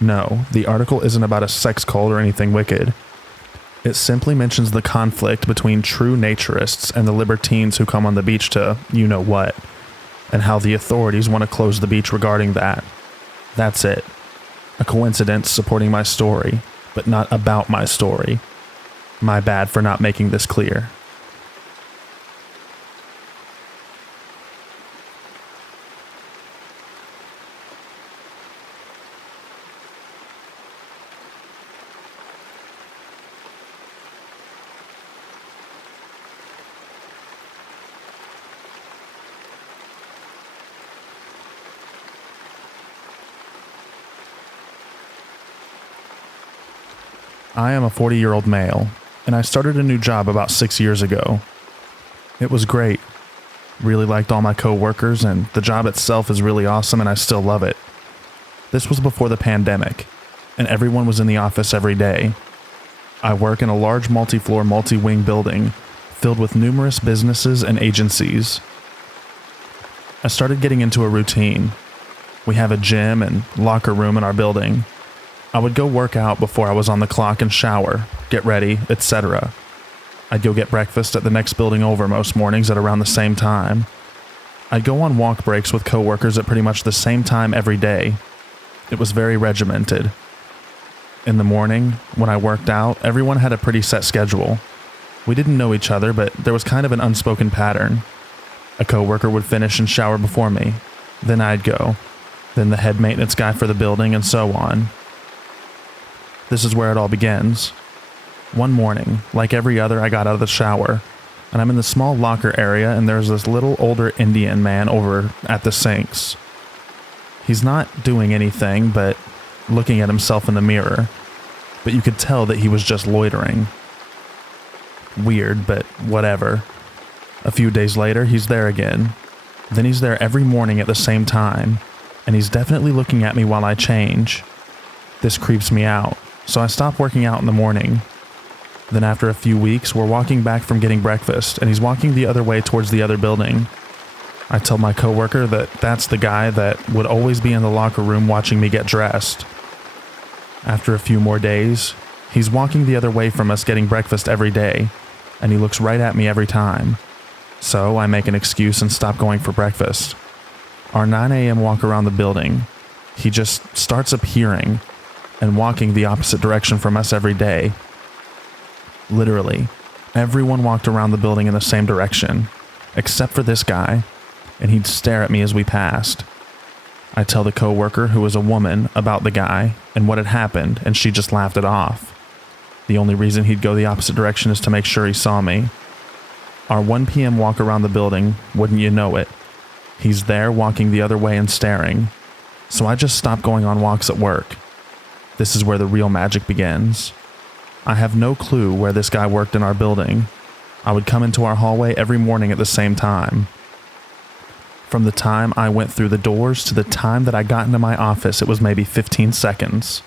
No, the article isn't about a sex cult or anything wicked. It simply mentions the conflict between true naturists and the libertines who come on the beach to you-know-what, and how the authorities want to close the beach regarding that. That's it. A coincidence supporting my story, but not about my story. My bad for not making this clear. I am a 40-year-old male, and I started a new job about 6 years ago. It was great. Really liked all my co-workers, and the job itself is really awesome and I still love it. This was before the pandemic, and everyone was in the office every day. I work in a large multi-floor, multi-wing building filled with numerous businesses and agencies. I started getting into a routine. We have a gym and locker room in our building. I would go work out before I was on the clock and shower, get ready, etc. I'd go get breakfast at the next building over most mornings at around the same time. I'd go on walk breaks with coworkers at pretty much the same time every day. It was very regimented. In the morning, when I worked out, everyone had a pretty set schedule. We didn't know each other, but there was kind of an unspoken pattern. A coworker would finish and shower before me. Then I'd go. Then the head maintenance guy for the building, and so on. This is where it all begins. One morning, like every other, I got out of the shower, and I'm in the small locker area, and there's this little older Indian man over at the sinks. He's not doing anything but looking at himself in the mirror, but you could tell that he was just loitering. Weird, but whatever. A few days later, he's there again. Then he's there every morning at the same time, and he's definitely looking at me while I change. This creeps me out, so I stop working out in the morning. Then after a few weeks, we're walking back from getting breakfast, and he's walking the other way towards the other building. I tell my coworker that that's the guy that would always be in the locker room watching me get dressed. After a few more days, he's walking the other way from us getting breakfast every day, and he looks right at me every time. So I make an excuse and stop going for breakfast. Our 9 a.m. walk around the building, he just starts appearing and walking the opposite direction from us every day. Literally, everyone walked around the building in the same direction, except for this guy, and he'd stare at me as we passed. I tell the coworker, who was a woman, about the guy and what had happened, and she just laughed it off. The only reason he'd go the opposite direction is to make sure he saw me. Our 1 p.m. walk around the building, wouldn't you know it, he's there walking the other way and staring. So I just stopped going on walks at work. This is where the real magic begins. I have no clue where this guy worked in our building. I would come into our hallway every morning at the same time. From the time I went through the doors to the time that I got into my office, it was maybe 15 seconds.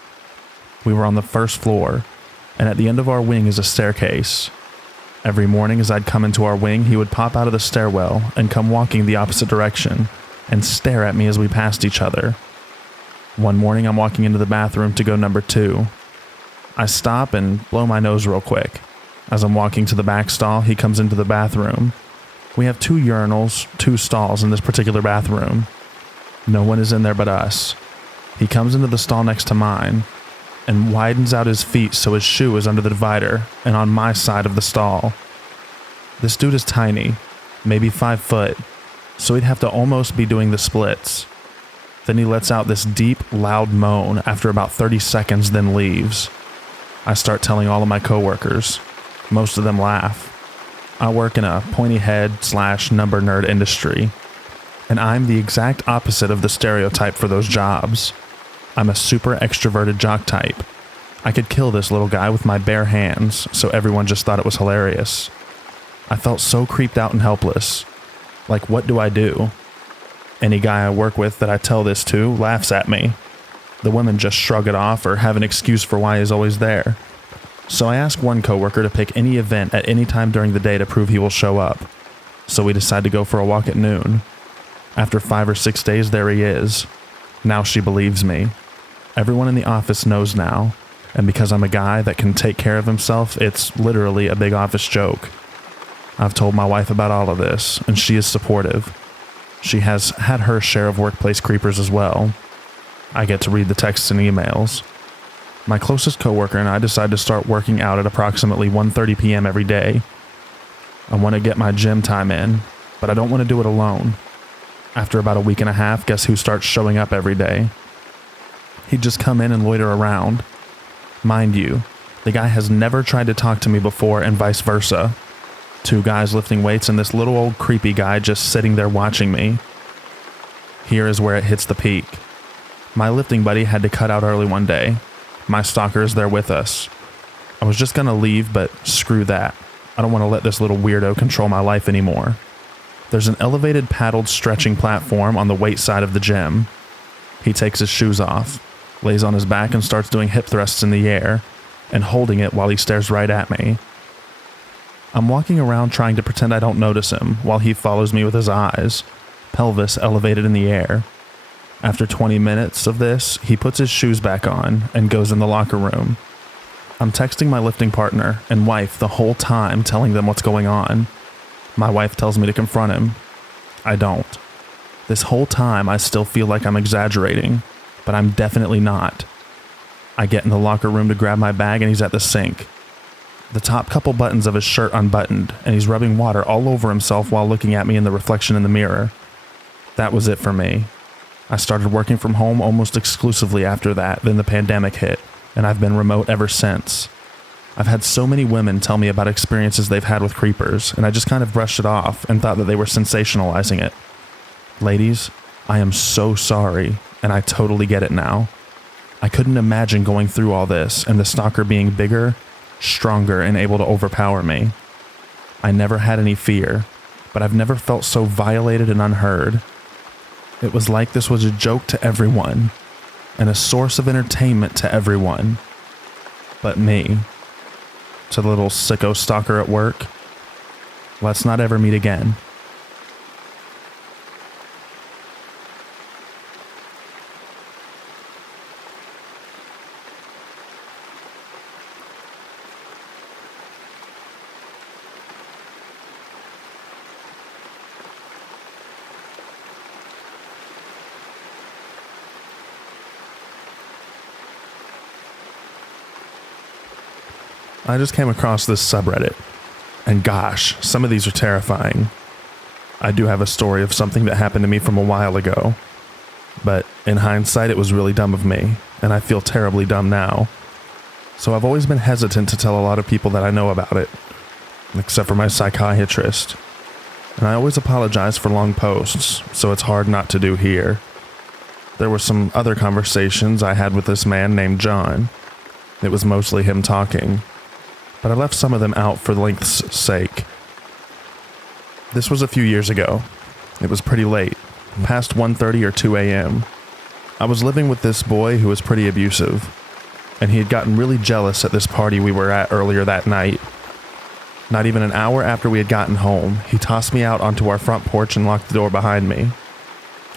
We were on the first floor, and at the end of our wing is a staircase. Every morning as I'd come into our wing, he would pop out of the stairwell and come walking the opposite direction and stare at me as we passed each other. One morning I'm walking into the bathroom to go number 2. I stop and blow my nose real quick. As I'm walking to the back stall, he comes into the bathroom. We have 2 urinals, 2 stalls in this particular bathroom. No one is in there but us. He comes into the stall next to mine and widens out his feet so his shoe is under the divider and on my side of the stall. This dude is tiny, maybe 5 foot, so he'd have to almost be doing the splits. Then he lets out this deep, loud moan after about 30 seconds, then leaves. I start telling all of my coworkers. Most of them laugh. I work in a pointy head / number nerd industry, and I'm the exact opposite of the stereotype for those jobs. I'm a super extroverted jock type. I could kill this little guy with my bare hands, so everyone just thought it was hilarious. I felt so creeped out and helpless. Like, what do I do? Any guy I work with that I tell this to laughs at me. The women just shrug it off or have an excuse for why he's always there. So I ask one coworker to pick any event at any time during the day to prove he will show up. So we decide to go for a walk at noon. After 5 or 6 days, there he is. Now she believes me. Everyone in the office knows now, and because I'm a guy that can take care of himself, it's literally a big office joke. I've told my wife about all of this, and she is supportive. She has had her share of workplace creepers as well. I get to read the texts and emails. My closest coworker and I decide to start working out at approximately 1:30 p.m. every day. I want to get my gym time in, but I don't want to do it alone. After about a week and a half, guess who starts showing up every day? He'd just come in and loiter around. Mind you, the guy has never tried to talk to me before and vice versa. 2 guys lifting weights and this little old creepy guy just sitting there watching me. Here is where it hits the peak. My lifting buddy had to cut out early one day. My stalker is there with us. I was just gonna leave, but screw that. I don't want to let this little weirdo control my life anymore. There's an elevated paddled stretching platform on the weight side of the gym. He takes his shoes off, lays on his back and starts doing hip thrusts in the air, and holding it while he stares right at me. I'm walking around trying to pretend I don't notice him while he follows me with his eyes, pelvis elevated in the air. After 20 minutes of this, he puts his shoes back on and goes in the locker room. I'm texting my lifting partner and wife the whole time, telling them what's going on. My wife tells me to confront him. I don't. This whole time, I still feel like I'm exaggerating, but I'm definitely not. I get in the locker room to grab my bag and he's at the sink. The top couple buttons of his shirt unbuttoned, and he's rubbing water all over himself while looking at me in the reflection in the mirror. That was it for me. I started working from home almost exclusively after that, then the pandemic hit, and I've been remote ever since. I've had so many women tell me about experiences they've had with creepers, and I just kind of brushed it off and thought that they were sensationalizing it. Ladies, I am so sorry, and I totally get it now. I couldn't imagine going through all this and the stalker being bigger, stronger, and able to overpower me. I never had any fear, but I've never felt so violated and unheard. It was like this was a joke to everyone, and a source of entertainment to everyone. But me. To the little sicko stalker at work. Let's not ever meet again. I just came across this subreddit, and gosh, some of these are terrifying. I do have a story of something that happened to me from a while ago, but in hindsight it was really dumb of me, and I feel terribly dumb now. So I've always been hesitant to tell a lot of people that I know about it, except for my psychiatrist. And I always apologize for long posts, so it's hard not to do here. There were some other conversations I had with this man named John. It was mostly him talking, but I left some of them out for length's sake. This was a few years ago. It was pretty late, past 1:30 or 2 a.m. I was living with this boy who was pretty abusive, and he had gotten really jealous at this party we were at earlier that night. Not even an hour after we had gotten home, he tossed me out onto our front porch and locked the door behind me.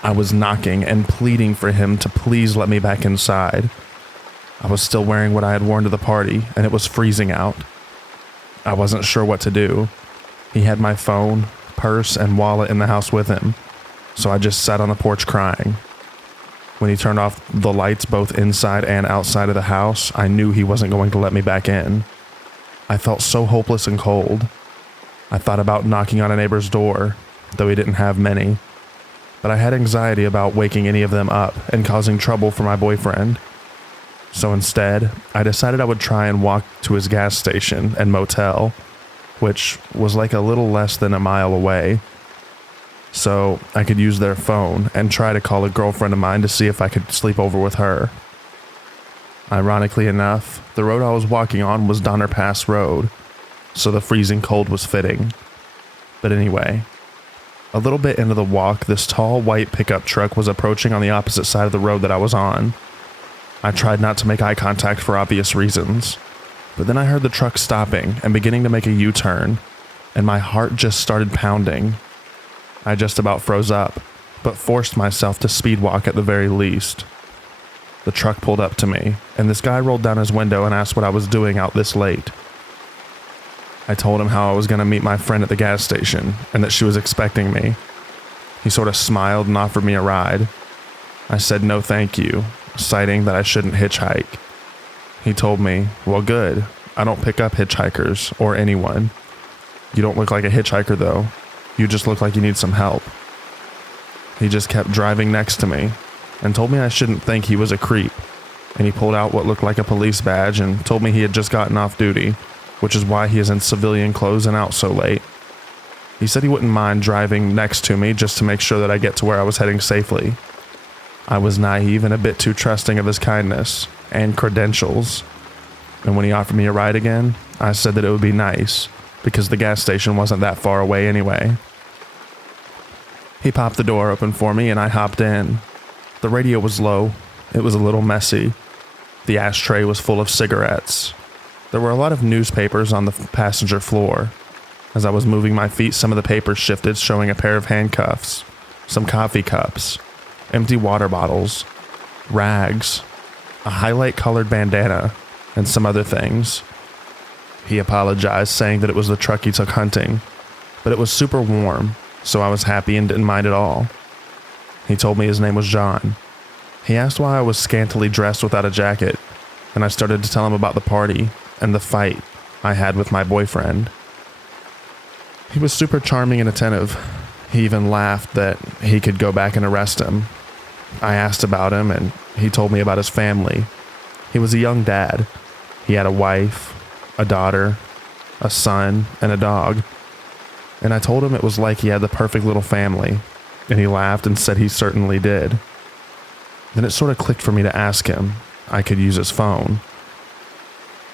I was knocking and pleading for him to please let me back inside. I was still wearing what I had worn to the party, and it was freezing out. I wasn't sure what to do. He had my phone, purse, and wallet in the house with him, so I just sat on the porch crying. When he turned off the lights both inside and outside of the house, I knew he wasn't going to let me back in. I felt so hopeless and cold. I thought about knocking on a neighbor's door, though he didn't have many, but I had anxiety about waking any of them up and causing trouble for my boyfriend. So instead, I decided I would try and walk to his gas station and motel, which was like a little less than a mile away, so I could use their phone and try to call a girlfriend of mine to see if I could sleep over with her. Ironically enough, the road I was walking on was Donner Pass Road, so the freezing cold was fitting. But anyway, a little bit into the walk, this tall white pickup truck was approaching on the opposite side of the road that I was on. I tried not to make eye contact for obvious reasons, but then I heard the truck stopping and beginning to make a U-turn, and my heart just started pounding. I just about froze up, but forced myself to speed walk at the very least. The truck pulled up to me, and this guy rolled down his window and asked what I was doing out this late. I told him how I was going to meet my friend at the gas station, and that she was expecting me. He sort of smiled and offered me a ride. I said no thank you, citing that I shouldn't hitchhike. He told me, well good, I don't pick up hitchhikers or anyone. You don't look like a hitchhiker though. You just look like you need some help. He just kept driving next to me and told me I shouldn't think he was a creep, and he pulled out what looked like a police badge and told me he had just gotten off duty, which is why he is in civilian clothes and out so late. He said he wouldn't mind driving next to me just to make sure that I get to where I was heading safely. I was naive and a bit too trusting of his kindness and credentials, and when he offered me a ride again, I said that it would be nice, because the gas station wasn't that far away anyway. He popped the door open for me and I hopped in. The radio was low, it was a little messy. The ashtray was full of cigarettes. There were a lot of newspapers on the passenger floor. As I was moving my feet, some of the papers shifted, showing a pair of handcuffs, some coffee cups, empty water bottles, rags, a highlight-colored bandana, and some other things. He apologized, saying that it was the truck he took hunting, but it was super warm, so I was happy and didn't mind at all. He told me his name was John. He asked why I was scantily dressed without a jacket, and I started to tell him about the party and the fight I had with my boyfriend. He was super charming and attentive. He even laughed that he could go back and arrest him. I asked about him, and he told me about his family. He was a young dad. He had a wife, a daughter, a son, and a dog. And I told him it was like he had the perfect little family, and he laughed and said he certainly did. Then it sort of clicked for me to ask him. I could use his phone.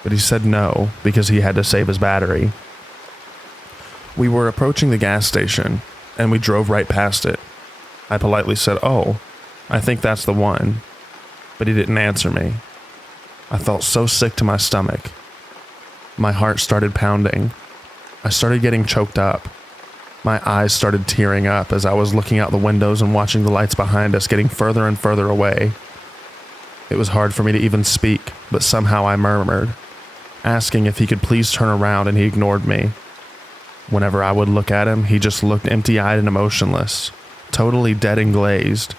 But he said no, because he had to save his battery. We were approaching the gas station, and we drove right past it. I politely said, "Oh, I think that's the one." But he didn't answer me. I felt so sick to my stomach. My heart started pounding. I started getting choked up. My eyes started tearing up as I was looking out the windows and watching the lights behind us getting further and further away. It was hard for me to even speak, but somehow I murmured, asking if he could please turn around, and he ignored me. Whenever I would look at him, he just looked empty-eyed and emotionless, totally dead and glazed.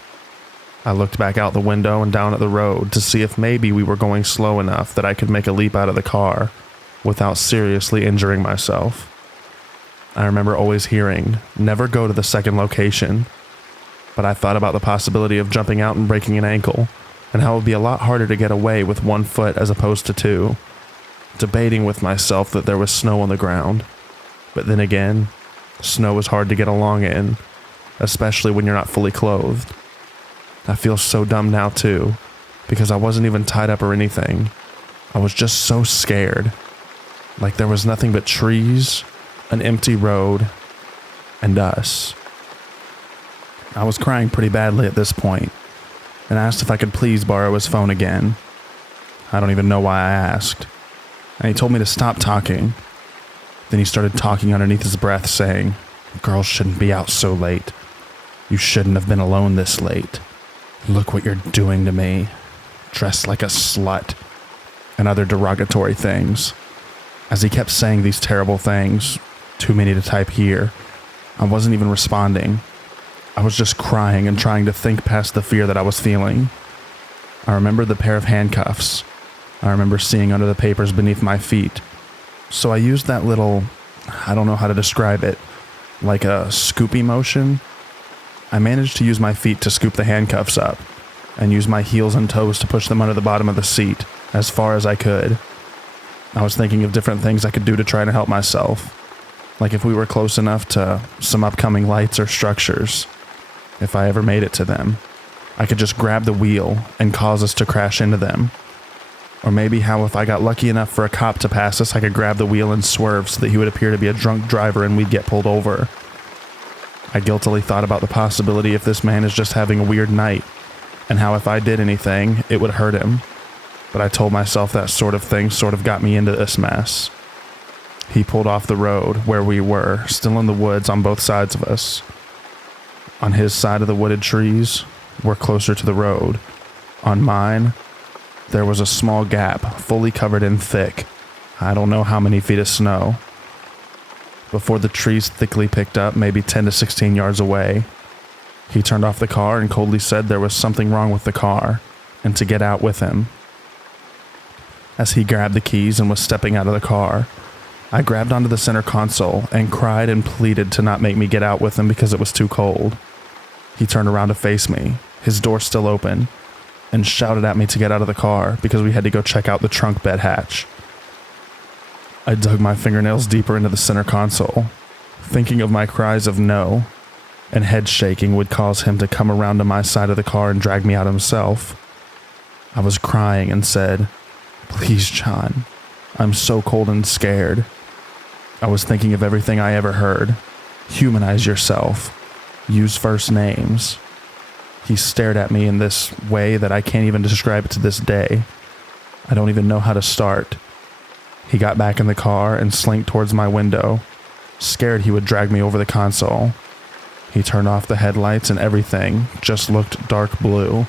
I looked back out the window and down at the road to see if maybe we were going slow enough that I could make a leap out of the car without seriously injuring myself. I remember always hearing, "Never go to the second location," but I thought about the possibility of jumping out and breaking an ankle, and how it would be a lot harder to get away with one foot as opposed to two, debating with myself that there was snow on the ground. But then again, snow is hard to get along in, especially when you're not fully clothed. I feel so dumb now too, because I wasn't even tied up or anything. I was just so scared. Like there was nothing but trees, an empty road, and us. I was crying pretty badly at this point, and asked if I could please borrow his phone again. I don't even know why I asked. And he told me to stop talking. Then he started talking underneath his breath, saying, "Girls shouldn't be out so late. You shouldn't have been alone this late. Look what you're doing to me. Dressed like a slut," and other derogatory things. As he kept saying these terrible things, too many to type here, I wasn't even responding. I was just crying and trying to think past the fear that I was feeling. I remember the pair of handcuffs. I remember seeing under the papers beneath my feet. So I used that little, I don't know how to describe it, like a scoopy motion. I managed to use my feet to scoop the handcuffs up, and use my heels and toes to push them under the bottom of the seat, as far as I could. I was thinking of different things I could do to try to help myself, like if we were close enough to some upcoming lights or structures. If I ever made it to them, I could just grab the wheel and cause us to crash into them. Or maybe how if I got lucky enough for a cop to pass us, I could grab the wheel and swerve so that he would appear to be a drunk driver and we'd get pulled over. I guiltily thought about the possibility if this man is just having a weird night, and how if I did anything, it would hurt him. But I told myself that sort of thing sort of got me into this mess. He pulled off the road where we were, still in the woods on both sides of us. On his side of the wooded trees, we're closer to the road. On mine, there was a small gap, fully covered in thick, I don't know how many feet of snow. Before the trees thickly picked up, maybe 10 to 16 yards away, he turned off the car and coldly said there was something wrong with the car, and to get out with him. As he grabbed the keys and was stepping out of the car, I grabbed onto the center console and cried and pleaded to not make me get out with him because it was too cold. He turned around to face me, his door still open, and shouted at me to get out of the car because we had to go check out the trunk bed hatch. I dug my fingernails deeper into the center console, thinking of my cries of no, and head shaking would cause him to come around to my side of the car and drag me out himself. I was crying and said, "Please, John, I'm so cold and scared." I was thinking of everything I ever heard. Humanize yourself. Use first names. He stared at me in this way that I can't even describe it to this day. I don't even know how to start. He got back in the car and slinked towards my window, scared he would drag me over the console. He turned off the headlights and everything just looked dark blue.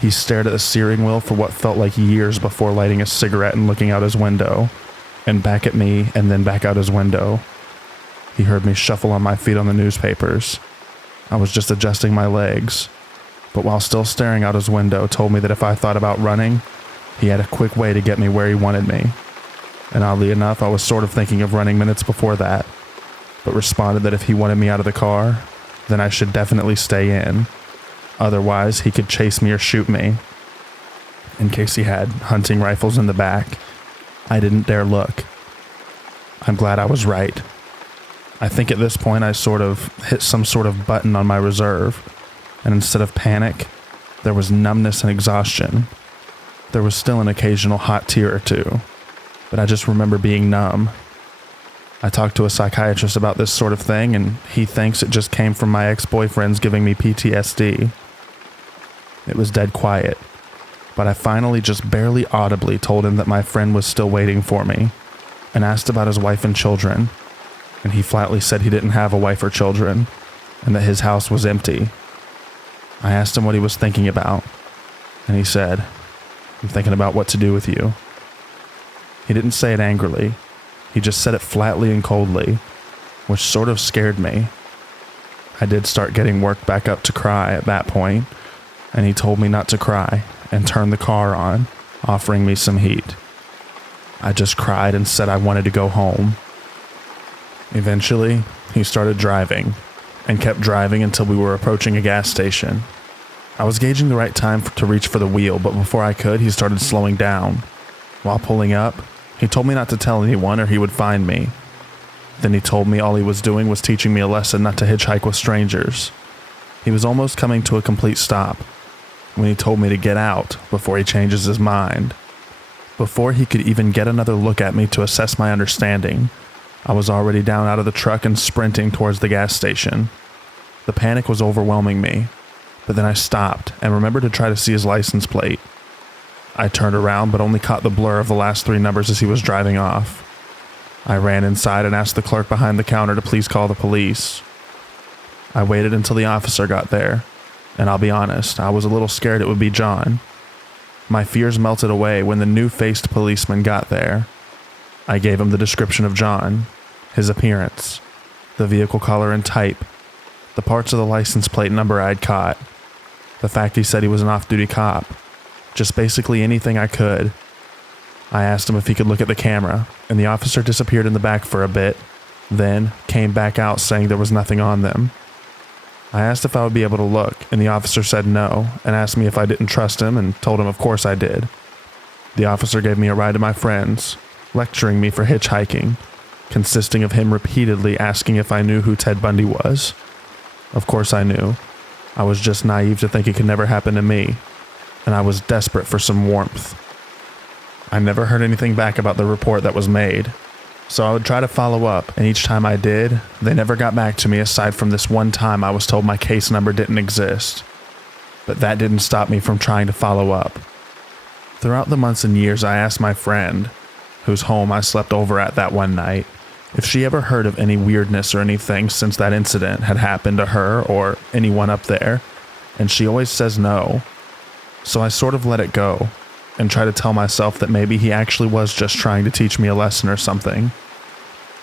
He stared at the steering wheel for what felt like years before lighting a cigarette and looking out his window, and back at me and then back out his window. He heard me shuffle on my feet on the newspapers. I was just adjusting my legs, but while still staring out his window, told me that if I thought about running, he had a quick way to get me where he wanted me. And oddly enough, I was sort of thinking of running minutes before that, but responded that if he wanted me out of the car, then I should definitely stay in. Otherwise, he could chase me or shoot me. In case he had hunting rifles in the back, I didn't dare look. I'm glad I was right. I think at this point I sort of hit some sort of button on my reserve, and instead of panic, there was numbness and exhaustion. There was still an occasional hot tear or two, but I just remember being numb. I talked to a psychiatrist about this sort of thing, and he thinks it just came from my ex-boyfriends giving me PTSD. It was dead quiet, but I finally just barely audibly told him that my friend was still waiting for me, and asked about his wife and children, and he flatly said he didn't have a wife or children, and that his house was empty. I asked him what he was thinking about, and he said, "I'm thinking about what to do with you." He didn't say it angrily. He just said it flatly and coldly, which sort of scared me. I did start getting worked back up to cry at that point, and he told me not to cry and turned the car on, offering me some heat. I just cried and said I wanted to go home. Eventually, he started driving, and kept driving until we were approaching a gas station. I was gauging the right time to reach for the wheel, but before I could, he started slowing down. While pulling up, he told me not to tell anyone or he would find me. Then he told me all he was doing was teaching me a lesson not to hitchhike with strangers. He was almost coming to a complete stop when he told me to get out before he changes his mind. Before he could even get another look at me to assess my understanding, I was already down out of the truck and sprinting towards the gas station. The panic was overwhelming me, but then I stopped and remembered to try to see his license plate. I turned around but only caught the blur of the last 3 numbers as he was driving off. I ran inside and asked the clerk behind the counter to please call the police. I waited until the officer got there, and I'll be honest, I was a little scared it would be John. My fears melted away when the new-faced policeman got there. I gave him the description of John, his appearance, the vehicle color and type, the parts of the license plate number I'd caught, the fact he said he was an off-duty cop, just basically anything I could. I asked him if he could look at the camera, and the officer disappeared in the back for a bit, then came back out saying there was nothing on them. I asked if I would be able to look, and the officer said no, and asked me if I didn't trust him, and told him of course I did. The officer gave me a ride to my friend's, lecturing me for hitchhiking, consisting of him repeatedly asking if I knew who Ted Bundy was. Of course I knew. I was just naive to think it could never happen to me, and I was desperate for some warmth. I never heard anything back about the report that was made, so I would try to follow up, and each time I did, they never got back to me aside from this one time I was told my case number didn't exist. But that didn't stop me from trying to follow up. Throughout the months and years, I asked my friend, whose home I slept over at that one night, if she ever heard of any weirdness or anything since that incident had happened to her or anyone up there, and she always says no. So I sort of let it go, and try to tell myself that maybe he actually was just trying to teach me a lesson or something.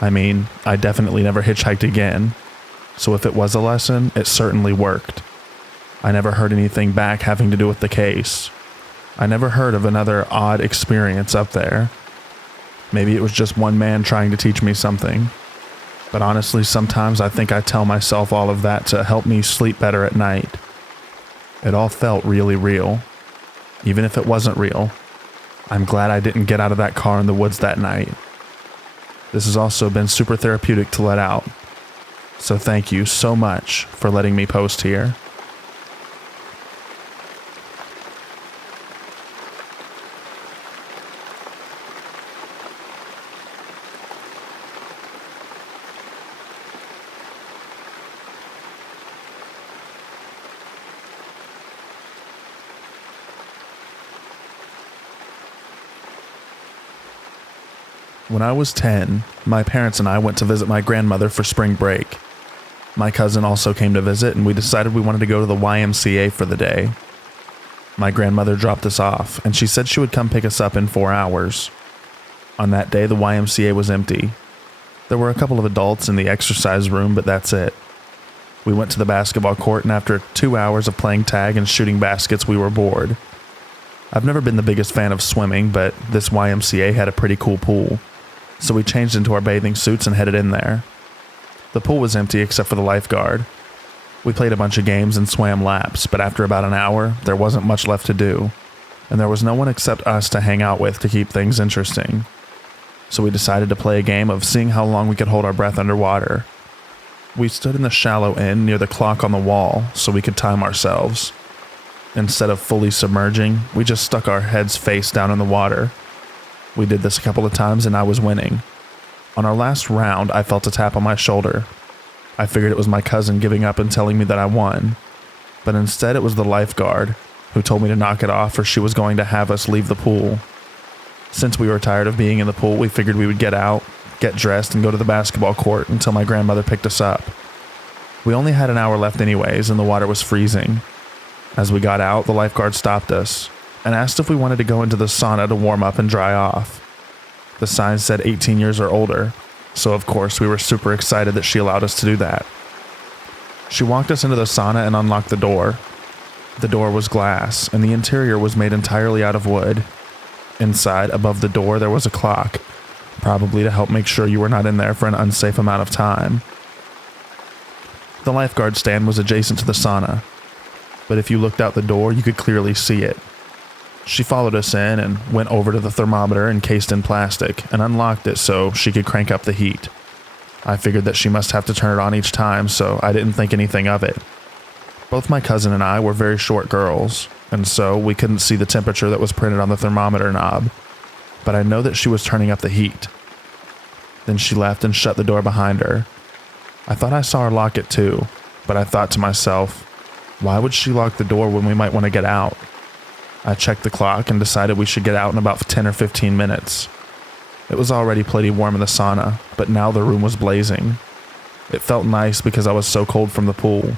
I mean, I definitely never hitchhiked again, so if it was a lesson, it certainly worked. I never heard anything back having to do with the case. I never heard of another odd experience up there. Maybe it was just one man trying to teach me something. But honestly, sometimes I think I tell myself all of that to help me sleep better at night. It all felt really real. Even if it wasn't real, I'm glad I didn't get out of that car in the woods that night. This has also been super therapeutic to let out. So thank you so much for letting me post here. When I was 10, my parents and I went to visit my grandmother for spring break. My cousin also came to visit, and we decided we wanted to go to the YMCA for the day. My grandmother dropped us off, and she said she would come pick us up in 4 hours. On that day, the YMCA was empty. There were a couple of adults in the exercise room, but that's it. We went to the basketball court, and after 2 hours of playing tag and shooting baskets, we were bored. I've never been the biggest fan of swimming, but this YMCA had a pretty cool pool, so we changed into our bathing suits and headed in there. The pool was empty except for the lifeguard. We played a bunch of games and swam laps, but after about an hour, there wasn't much left to do, and there was no one except us to hang out with to keep things interesting. So we decided to play a game of seeing how long we could hold our breath underwater. We stood in the shallow end near the clock on the wall so we could time ourselves. Instead of fully submerging, we just stuck our heads face down in the water. We did this a couple of times and I was winning. On our last round, I felt a tap on my shoulder. I figured it was my cousin giving up and telling me that I won. But instead it was the lifeguard, who told me to knock it off or she was going to have us leave the pool. Since we were tired of being in the pool, we figured we would get out, get dressed, and go to the basketball court until my grandmother picked us up. We only had an hour left anyways, and the water was freezing. As we got out, the lifeguard stopped us and asked if we wanted to go into the sauna to warm up and dry off. The sign said 18 years or older, so of course we were super excited that she allowed us to do that. She walked us into the sauna and unlocked the door. The door was glass, and the interior was made entirely out of wood. Inside, above the door, there was a clock, probably to help make sure you were not in there for an unsafe amount of time. The lifeguard stand was adjacent to the sauna, but if you looked out the door, you could clearly see it. She followed us in and went over to the thermometer encased in plastic and unlocked it so she could crank up the heat. I figured that she must have to turn it on each time, so I didn't think anything of it. Both my cousin and I were very short girls, and so we couldn't see the temperature that was printed on the thermometer knob, but I know that she was turning up the heat. Then she left and shut the door behind her. I thought I saw her lock it too, but I thought to myself, why would she lock the door when we might want to get out? I checked the clock and decided we should get out in about 10 or 15 minutes. It was already plenty warm in the sauna, but now the room was blazing. It felt nice because I was so cold from the pool.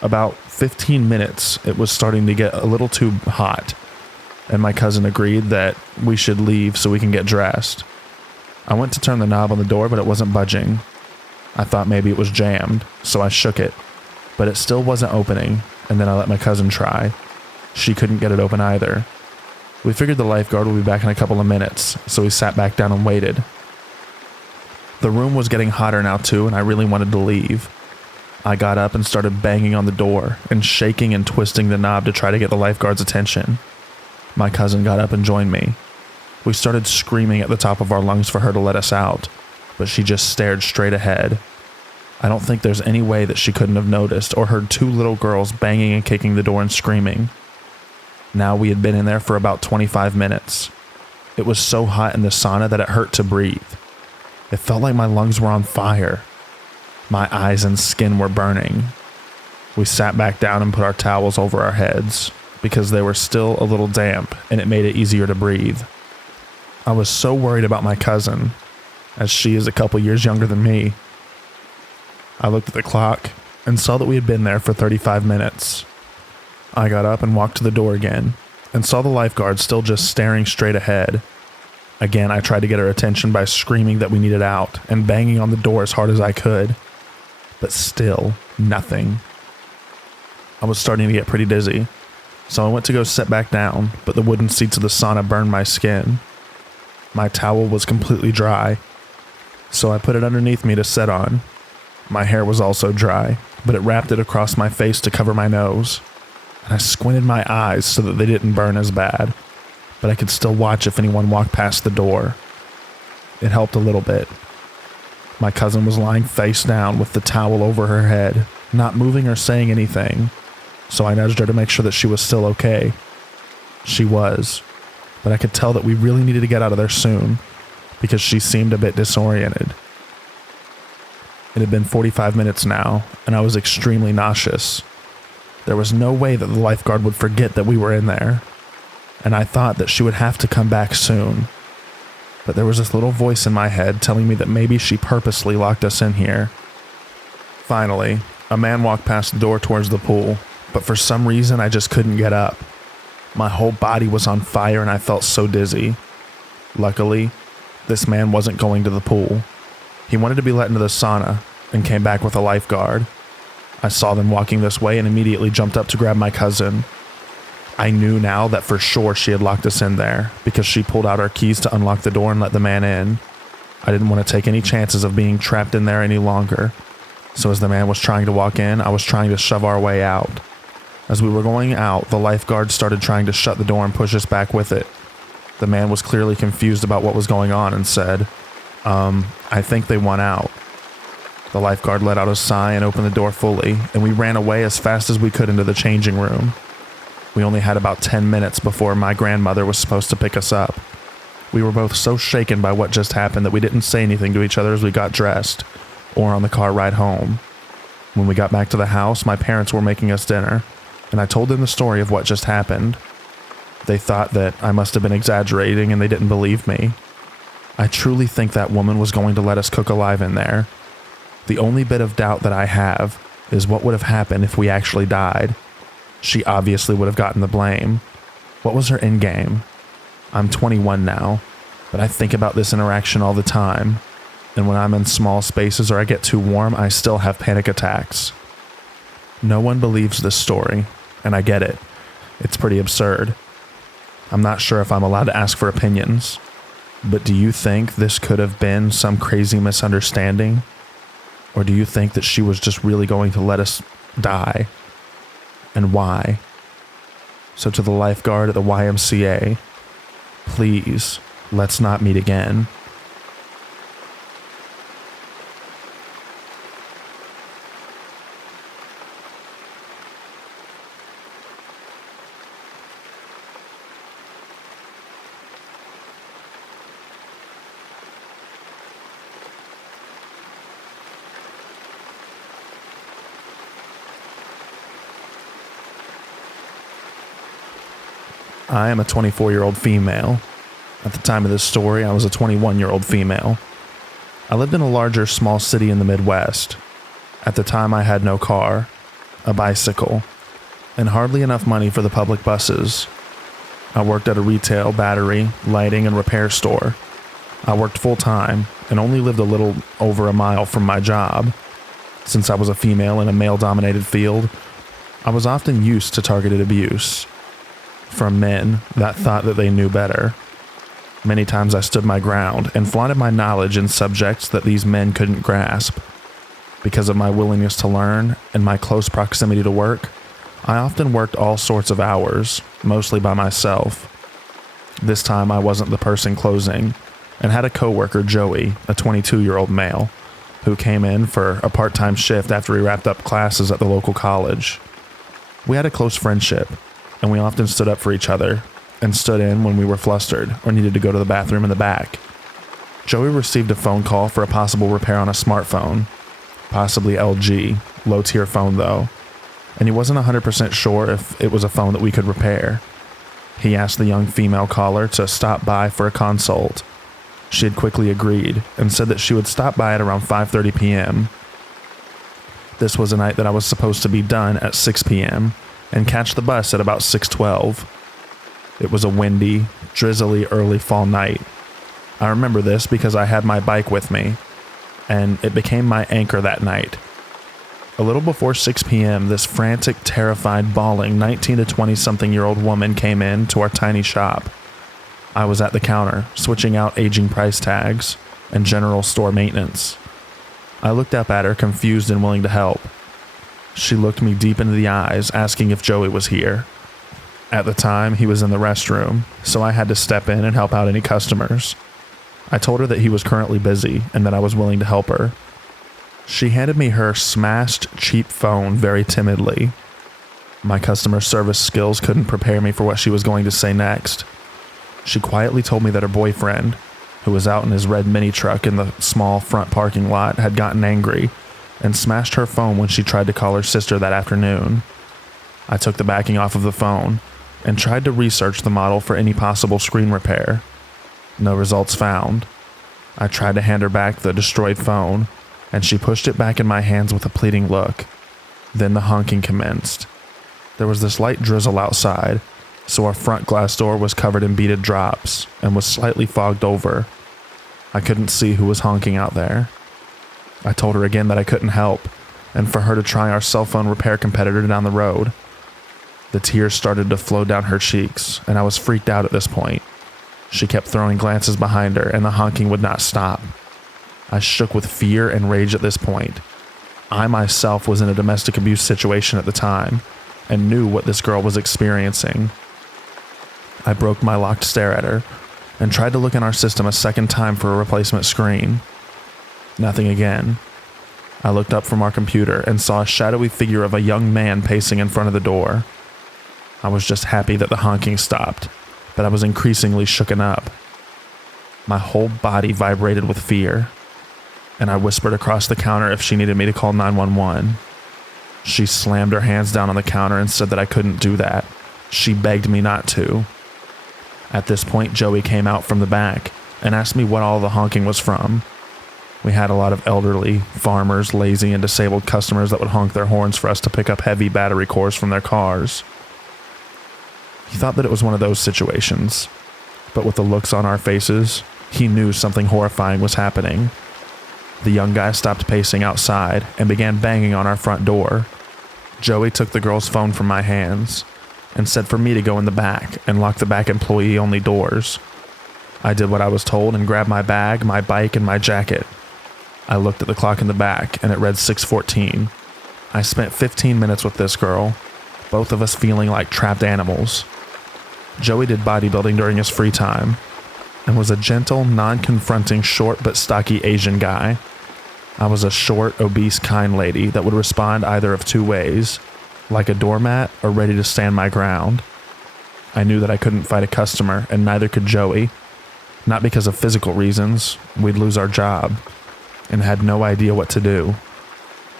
About 15 minutes, it was starting to get a little too hot, and my cousin agreed that we should leave so we can get dressed. I went to turn the knob on the door, but it wasn't budging. I thought maybe it was jammed, so I shook it, but it still wasn't opening, and then I let my cousin try. She couldn't get it open either. We figured the lifeguard would be back in a couple of minutes, so we sat back down and waited. The room was getting hotter now too, and I really wanted to leave. I got up and started banging on the door and shaking and twisting the knob to try to get the lifeguard's attention. My cousin got up and joined me. We started screaming at the top of our lungs for her to let us out, but she just stared straight ahead. I don't think there's any way that she couldn't have noticed or heard two little girls banging and kicking the door and screaming. Now we had been in there for about 25 minutes. It was so hot in the sauna that it hurt to breathe. It felt like my lungs were on fire. My eyes and skin were burning. We sat back down and put our towels over our heads because they were still a little damp and it made it easier to breathe. I was so worried about my cousin, as she is a couple years younger than me. I looked at the clock and saw that we had been there for 35 minutes. I got up and walked to the door again and saw the lifeguard still just staring straight ahead. Again, I tried to get her attention by screaming that we needed out and banging on the door as hard as I could. But still, nothing. I was starting to get pretty dizzy, so I went to go sit back down, but the wooden seats of the sauna burned my skin. My towel was completely dry, so I put it underneath me to sit on. My hair was also dry, but it wrapped it across my face to cover my nose. And I squinted my eyes so that they didn't burn as bad, but I could still watch if anyone walked past the door. It helped a little bit. My cousin was lying face down with the towel over her head, not moving or saying anything, so I nudged her to make sure that she was still okay. She was, but I could tell that we really needed to get out of there soon, because she seemed a bit disoriented. It had been 45 minutes now, and I was extremely nauseous. There was no way that the lifeguard would forget that we were in there, and I thought that she would have to come back soon. But there was this little voice in my head telling me that maybe she purposely locked us in here. Finally, a man walked past the door towards the pool, but for some reason I just couldn't get up. My whole body was on fire and I felt so dizzy. Luckily, this man wasn't going to the pool. He wanted to be let into the sauna and came back with a lifeguard. I saw them walking this way and immediately jumped up to grab my cousin. I knew now that for sure she had locked us in there because she pulled out our keys to unlock the door and let the man in. I didn't want to take any chances of being trapped in there any longer. So as the man was trying to walk in, I was trying to shove our way out. As we were going out, the lifeguard started trying to shut the door and push us back with it. The man was clearly confused about what was going on and said, I think they want out. The lifeguard let out a sigh and opened the door fully, and we ran away as fast as we could into the changing room. We only had about 10 minutes before my grandmother was supposed to pick us up. We were both so shaken by what just happened that we didn't say anything to each other as we got dressed, or on the car ride home. When we got back to the house, my parents were making us dinner, and I told them the story of what just happened. They thought that I must have been exaggerating and they didn't believe me. I truly think that woman was going to let us cook alive in there. The only bit of doubt that I have is what would have happened if we actually died. She obviously would have gotten the blame. What was her endgame? I'm 21 now, but I think about this interaction all the time, and when I'm in small spaces or I get too warm, I still have panic attacks. No one believes this story, and I get it. It's pretty absurd. I'm not sure if I'm allowed to ask for opinions, but do you think this could have been some crazy misunderstanding? Or do you think that she was just really going to let us die? And why? So to the lifeguard at the YMCA, please, let's not meet again. I am a 24-year-old female. At the time of this story, I was a 21-year-old female. I lived in a larger, small city in the Midwest. At the time, I had no car, a bicycle, and hardly enough money for the public buses. I worked at a retail, battery, lighting, and repair store. I worked full-time and only lived a little over a mile from my job. Since I was a female in a male-dominated field, I was often used to targeted abuse from men that thought that they knew better. Many times I stood my ground and flaunted my knowledge in subjects that these men couldn't grasp. Because of my willingness to learn and my close proximity to work, I often worked all sorts of hours, mostly by myself. This time I wasn't the person closing, and had a coworker, Joey, a 22-year-old male, who came in for a part-time shift after he wrapped up classes at the local college. We had a close friendship, and we often stood up for each other and stood in when we were flustered or needed to go to the bathroom in the back. Joey received a phone call for a possible repair on a smartphone, possibly LG, low-tier phone though, and he wasn't 100% sure if it was a phone that we could repair. He asked the young female caller to stop by for a consult. She had quickly agreed and said that she would stop by at around 5:30 p.m. This was a night that I was supposed to be done at 6 p.m. and catch the bus at about 6:12. It was a windy, drizzly early fall night. I remember this because I had my bike with me, and it became my anchor that night. A little before 6 p.m., this frantic, terrified, bawling 19 to 20-something-year-old woman came in to our tiny shop. I was at the counter, switching out aging price tags and general store maintenance. I looked up at her, confused and willing to help. She looked me deep into the eyes, asking if Joey was here. At the time, he was in the restroom, so I had to step in and help out any customers. I told her that he was currently busy and that I was willing to help her. She handed me her smashed, cheap phone very timidly. My customer service skills couldn't prepare me for what she was going to say next. She quietly told me that her boyfriend, who was out in his red mini truck in the small front parking lot, had gotten angry and smashed her phone when she tried to call her sister that afternoon. I took the backing off of the phone and tried to research the model for any possible screen repair. No results found. I tried to hand her back the destroyed phone, and she pushed it back in my hands with a pleading look. Then the honking commenced. There was this light drizzle outside, so our front glass door was covered in beaded drops and was slightly fogged over. I couldn't see who was honking out there. I told her again that I couldn't help, and for her to try our cell phone repair competitor down the road. The tears started to flow down her cheeks, and I was freaked out at this point. She kept throwing glances behind her, and the honking would not stop. I shook with fear and rage at this point. I myself was in a domestic abuse situation at the time, and knew what this girl was experiencing. I broke my locked stare at her, and tried to look in our system a second time for a replacement screen. Nothing again. I looked up from our computer and saw a shadowy figure of a young man pacing in front of the door. I was just happy that the honking stopped, but I was increasingly shooken up. My whole body vibrated with fear, and I whispered across the counter if she needed me to call 911. She slammed her hands down on the counter and said that I couldn't do that. She begged me not to. At this point, Joey came out from the back and asked me what all the honking was from. We had a lot of elderly, farmers, lazy, and disabled customers that would honk their horns for us to pick up heavy battery cores from their cars. He thought that it was one of those situations, but with the looks on our faces, he knew something horrifying was happening. The young guy stopped pacing outside and began banging on our front door. Joey took the girl's phone from my hands and said for me to go in the back and lock the back employee-only doors. I did what I was told and grabbed my bag, my bike, and my jacket. I looked at the clock in the back, and it read 6:14. I spent 15 minutes with this girl, both of us feeling like trapped animals. Joey did bodybuilding during his free time, and was a gentle, non-confronting, short but stocky Asian guy. I was a short, obese, kind lady that would respond either of two ways, like a doormat or ready to stand my ground. I knew that I couldn't fight a customer, and neither could Joey. Not because of physical reasons, we'd lose our job, and had no idea what to do.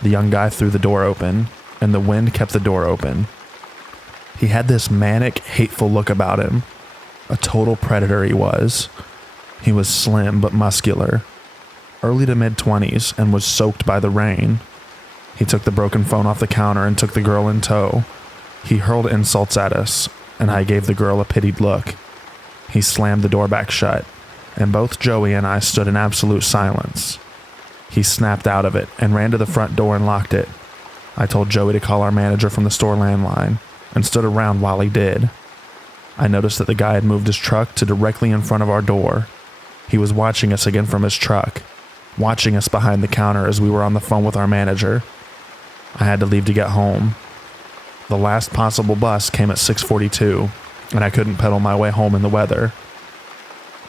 The young guy threw the door open, and the wind kept the door open. He had this manic, hateful look about him. A total predator he was. He was slim but muscular, early to mid-20s, and was soaked by the rain. He took the broken phone off the counter and took the girl in tow. He hurled insults at us, and I gave the girl a pitied look. He slammed the door back shut, and both Joey and I stood in absolute silence. He snapped out of it and ran to the front door and locked it. I told Joey to call our manager from the store landline, and stood around while he did. I noticed that the guy had moved his truck to directly in front of our door. He was watching us again from his truck, watching us behind the counter as we were on the phone with our manager. I had to leave to get home. The last possible bus came at 6:42, and I couldn't pedal my way home in the weather,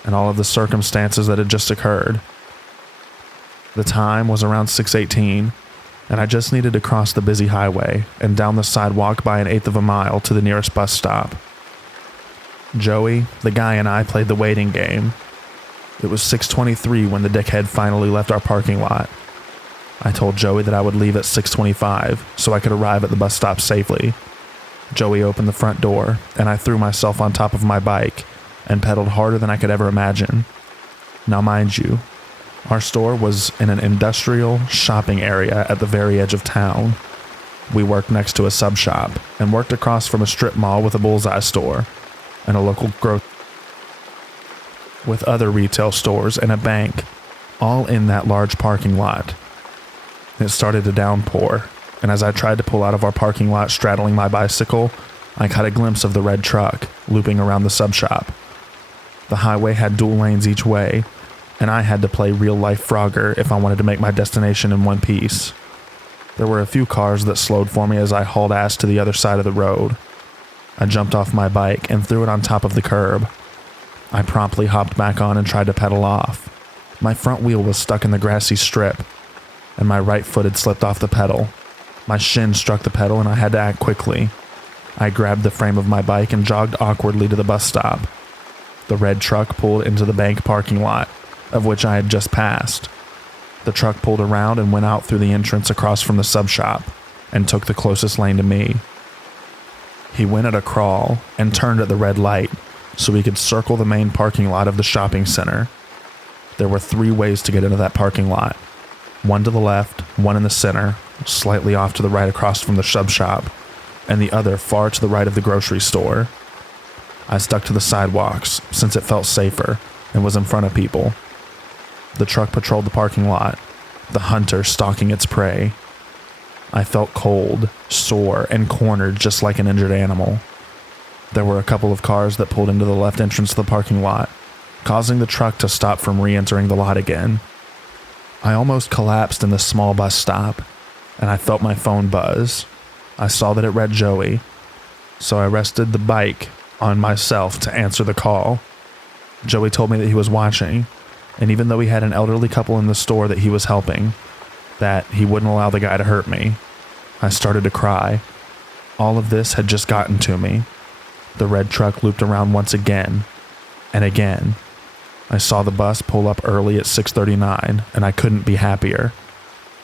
and all of the circumstances that had just occurred. The time was around 6:18, and I just needed to cross the busy highway and down the sidewalk by 1/8 of a mile to the nearest bus stop. Joey, the guy, and I played the waiting game. It was 6:23 when the dickhead finally left our parking lot. I told Joey that I would leave at 6:25 so I could arrive at the bus stop safely. Joey opened the front door, and I threw myself on top of my bike and pedaled harder than I could ever imagine. Now mind you, our store was in an industrial shopping area at the very edge of town. We worked next to a sub shop and worked across from a strip mall with a bullseye store and a local grocery with other retail stores and a bank, all in that large parking lot. It started to downpour, and as I tried to pull out of our parking lot straddling my bicycle, I caught a glimpse of the red truck looping around the sub shop. The highway had dual lanes each way, and I had to play real-life Frogger if I wanted to make my destination in one piece. There were a few cars that slowed for me as I hauled ass to the other side of the road. I jumped off my bike and threw it on top of the curb. I promptly hopped back on and tried to pedal off. My front wheel was stuck in the grassy strip, and my right foot had slipped off the pedal. My shin struck the pedal and I had to act quickly. I grabbed the frame of my bike and jogged awkwardly to the bus stop. The red truck pulled into the bank parking lot, of which I had just passed. The truck pulled around and went out through the entrance across from the sub shop and took the closest lane to me. He went at a crawl and turned at the red light so he could circle the main parking lot of the shopping center. There were 3 ways to get into that parking lot. One to the left, one in the center, slightly off to the right across from the sub shop, and the other far to the right of the grocery store. I stuck to the sidewalks since it felt safer and was in front of people. The truck patrolled the parking lot, the hunter stalking its prey. I felt cold, sore, and cornered just like an injured animal. There were a couple of cars that pulled into the left entrance of the parking lot, causing the truck to stop from re-entering the lot again. I almost collapsed in the small bus stop, and I felt my phone buzz. I saw that it read Joey, so I rested the bike on myself to answer the call. Joey told me that he was watching, and even though he had an elderly couple in the store that he was helping, that he wouldn't allow the guy to hurt me. I started to cry. All of this had just gotten to me. The red truck looped around once again, and again. I saw the bus pull up early at 6:39, and I couldn't be happier.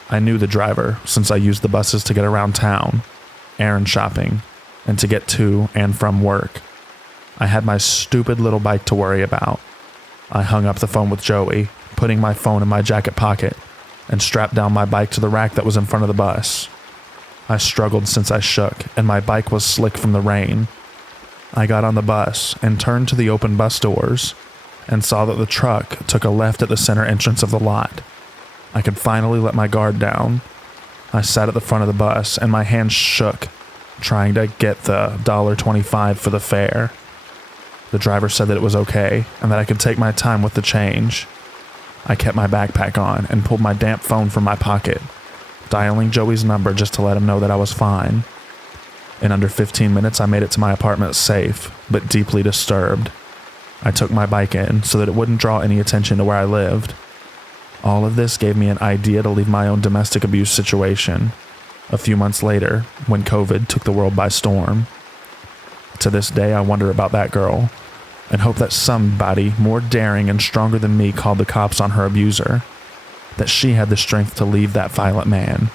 I knew the driver since I used the buses to get around town, errand shopping, and to get to and from work. I had my stupid little bike to worry about. I hung up the phone with Joey, putting my phone in my jacket pocket, and strapped down my bike to the rack that was in front of the bus. I struggled since I shook, and my bike was slick from the rain. I got on the bus and turned to the open bus doors, and saw that the truck took a left at the center entrance of the lot. I could finally let my guard down. I sat at the front of the bus, and my hands shook, trying to get the $1.25 for the fare. The driver said that it was okay, and that I could take my time with the change. I kept my backpack on and pulled my damp phone from my pocket, dialing Joey's number just to let him know that I was fine. In under 15 minutes, I made it to my apartment safe, but deeply disturbed. I took my bike in so that it wouldn't draw any attention to where I lived. All of this gave me an idea to leave my own domestic abuse situation a few months later when COVID took the world by storm. To this day, I wonder about that girl and hope that somebody more daring and stronger than me called the cops on her abuser, that she had the strength to leave that violent man,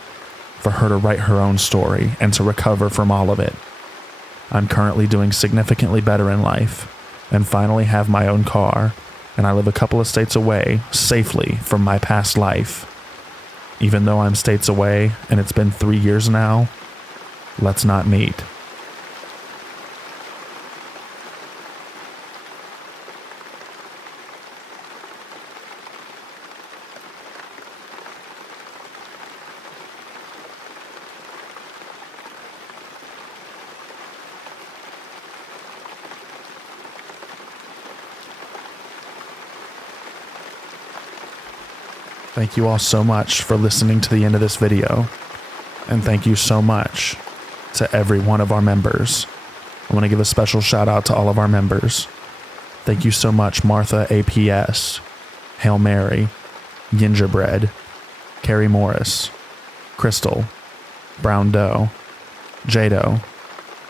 for her to write her own story and to recover from all of it. I'm currently doing significantly better in life and finally have my own car, and I live a couple of states away safely from my past life. Even though I'm states away and it's been 3 years now, let's not meet. Thank you all so much for listening to the end of this video, and thank you so much to every one of our members. I want to give a special shout out to all of our members. Thank you so much, Martha APS, Hail Mary, Gingerbread, Carrie Morris, Crystal, Brown Doe, Jado,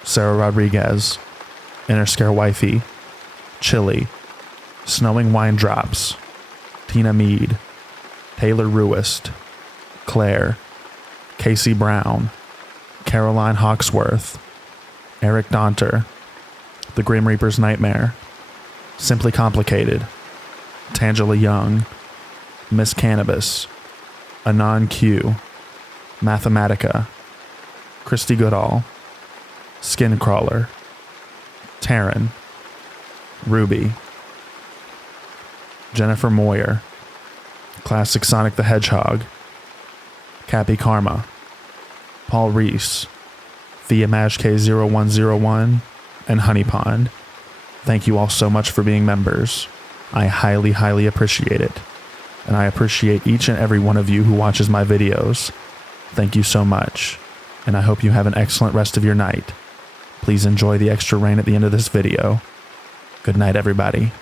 Sarah Rodriguez, Interscare Wifey, Chili, Snowing Wine Drops, Tina Mead, Taylor Ruist, Claire, Casey Brown, Caroline Hawksworth, Eric Donter, The Grim Reaper's Nightmare, Simply Complicated, Tangela Young, Miss Cannabis, Anon Q, Mathematica, Christy Goodall, Skincrawler, Taryn, Ruby, Jennifer Moyer, Classic Sonic the Hedgehog, Cappy Karma, Paul Reese, ViaMagK0101, and Honey Pond. Thank you all so much for being members. I highly, highly appreciate it. And I appreciate each and every one of you who watches my videos. Thank you so much. And I hope you have an excellent rest of your night. Please enjoy the extra rain at the end of this video. Good night, everybody.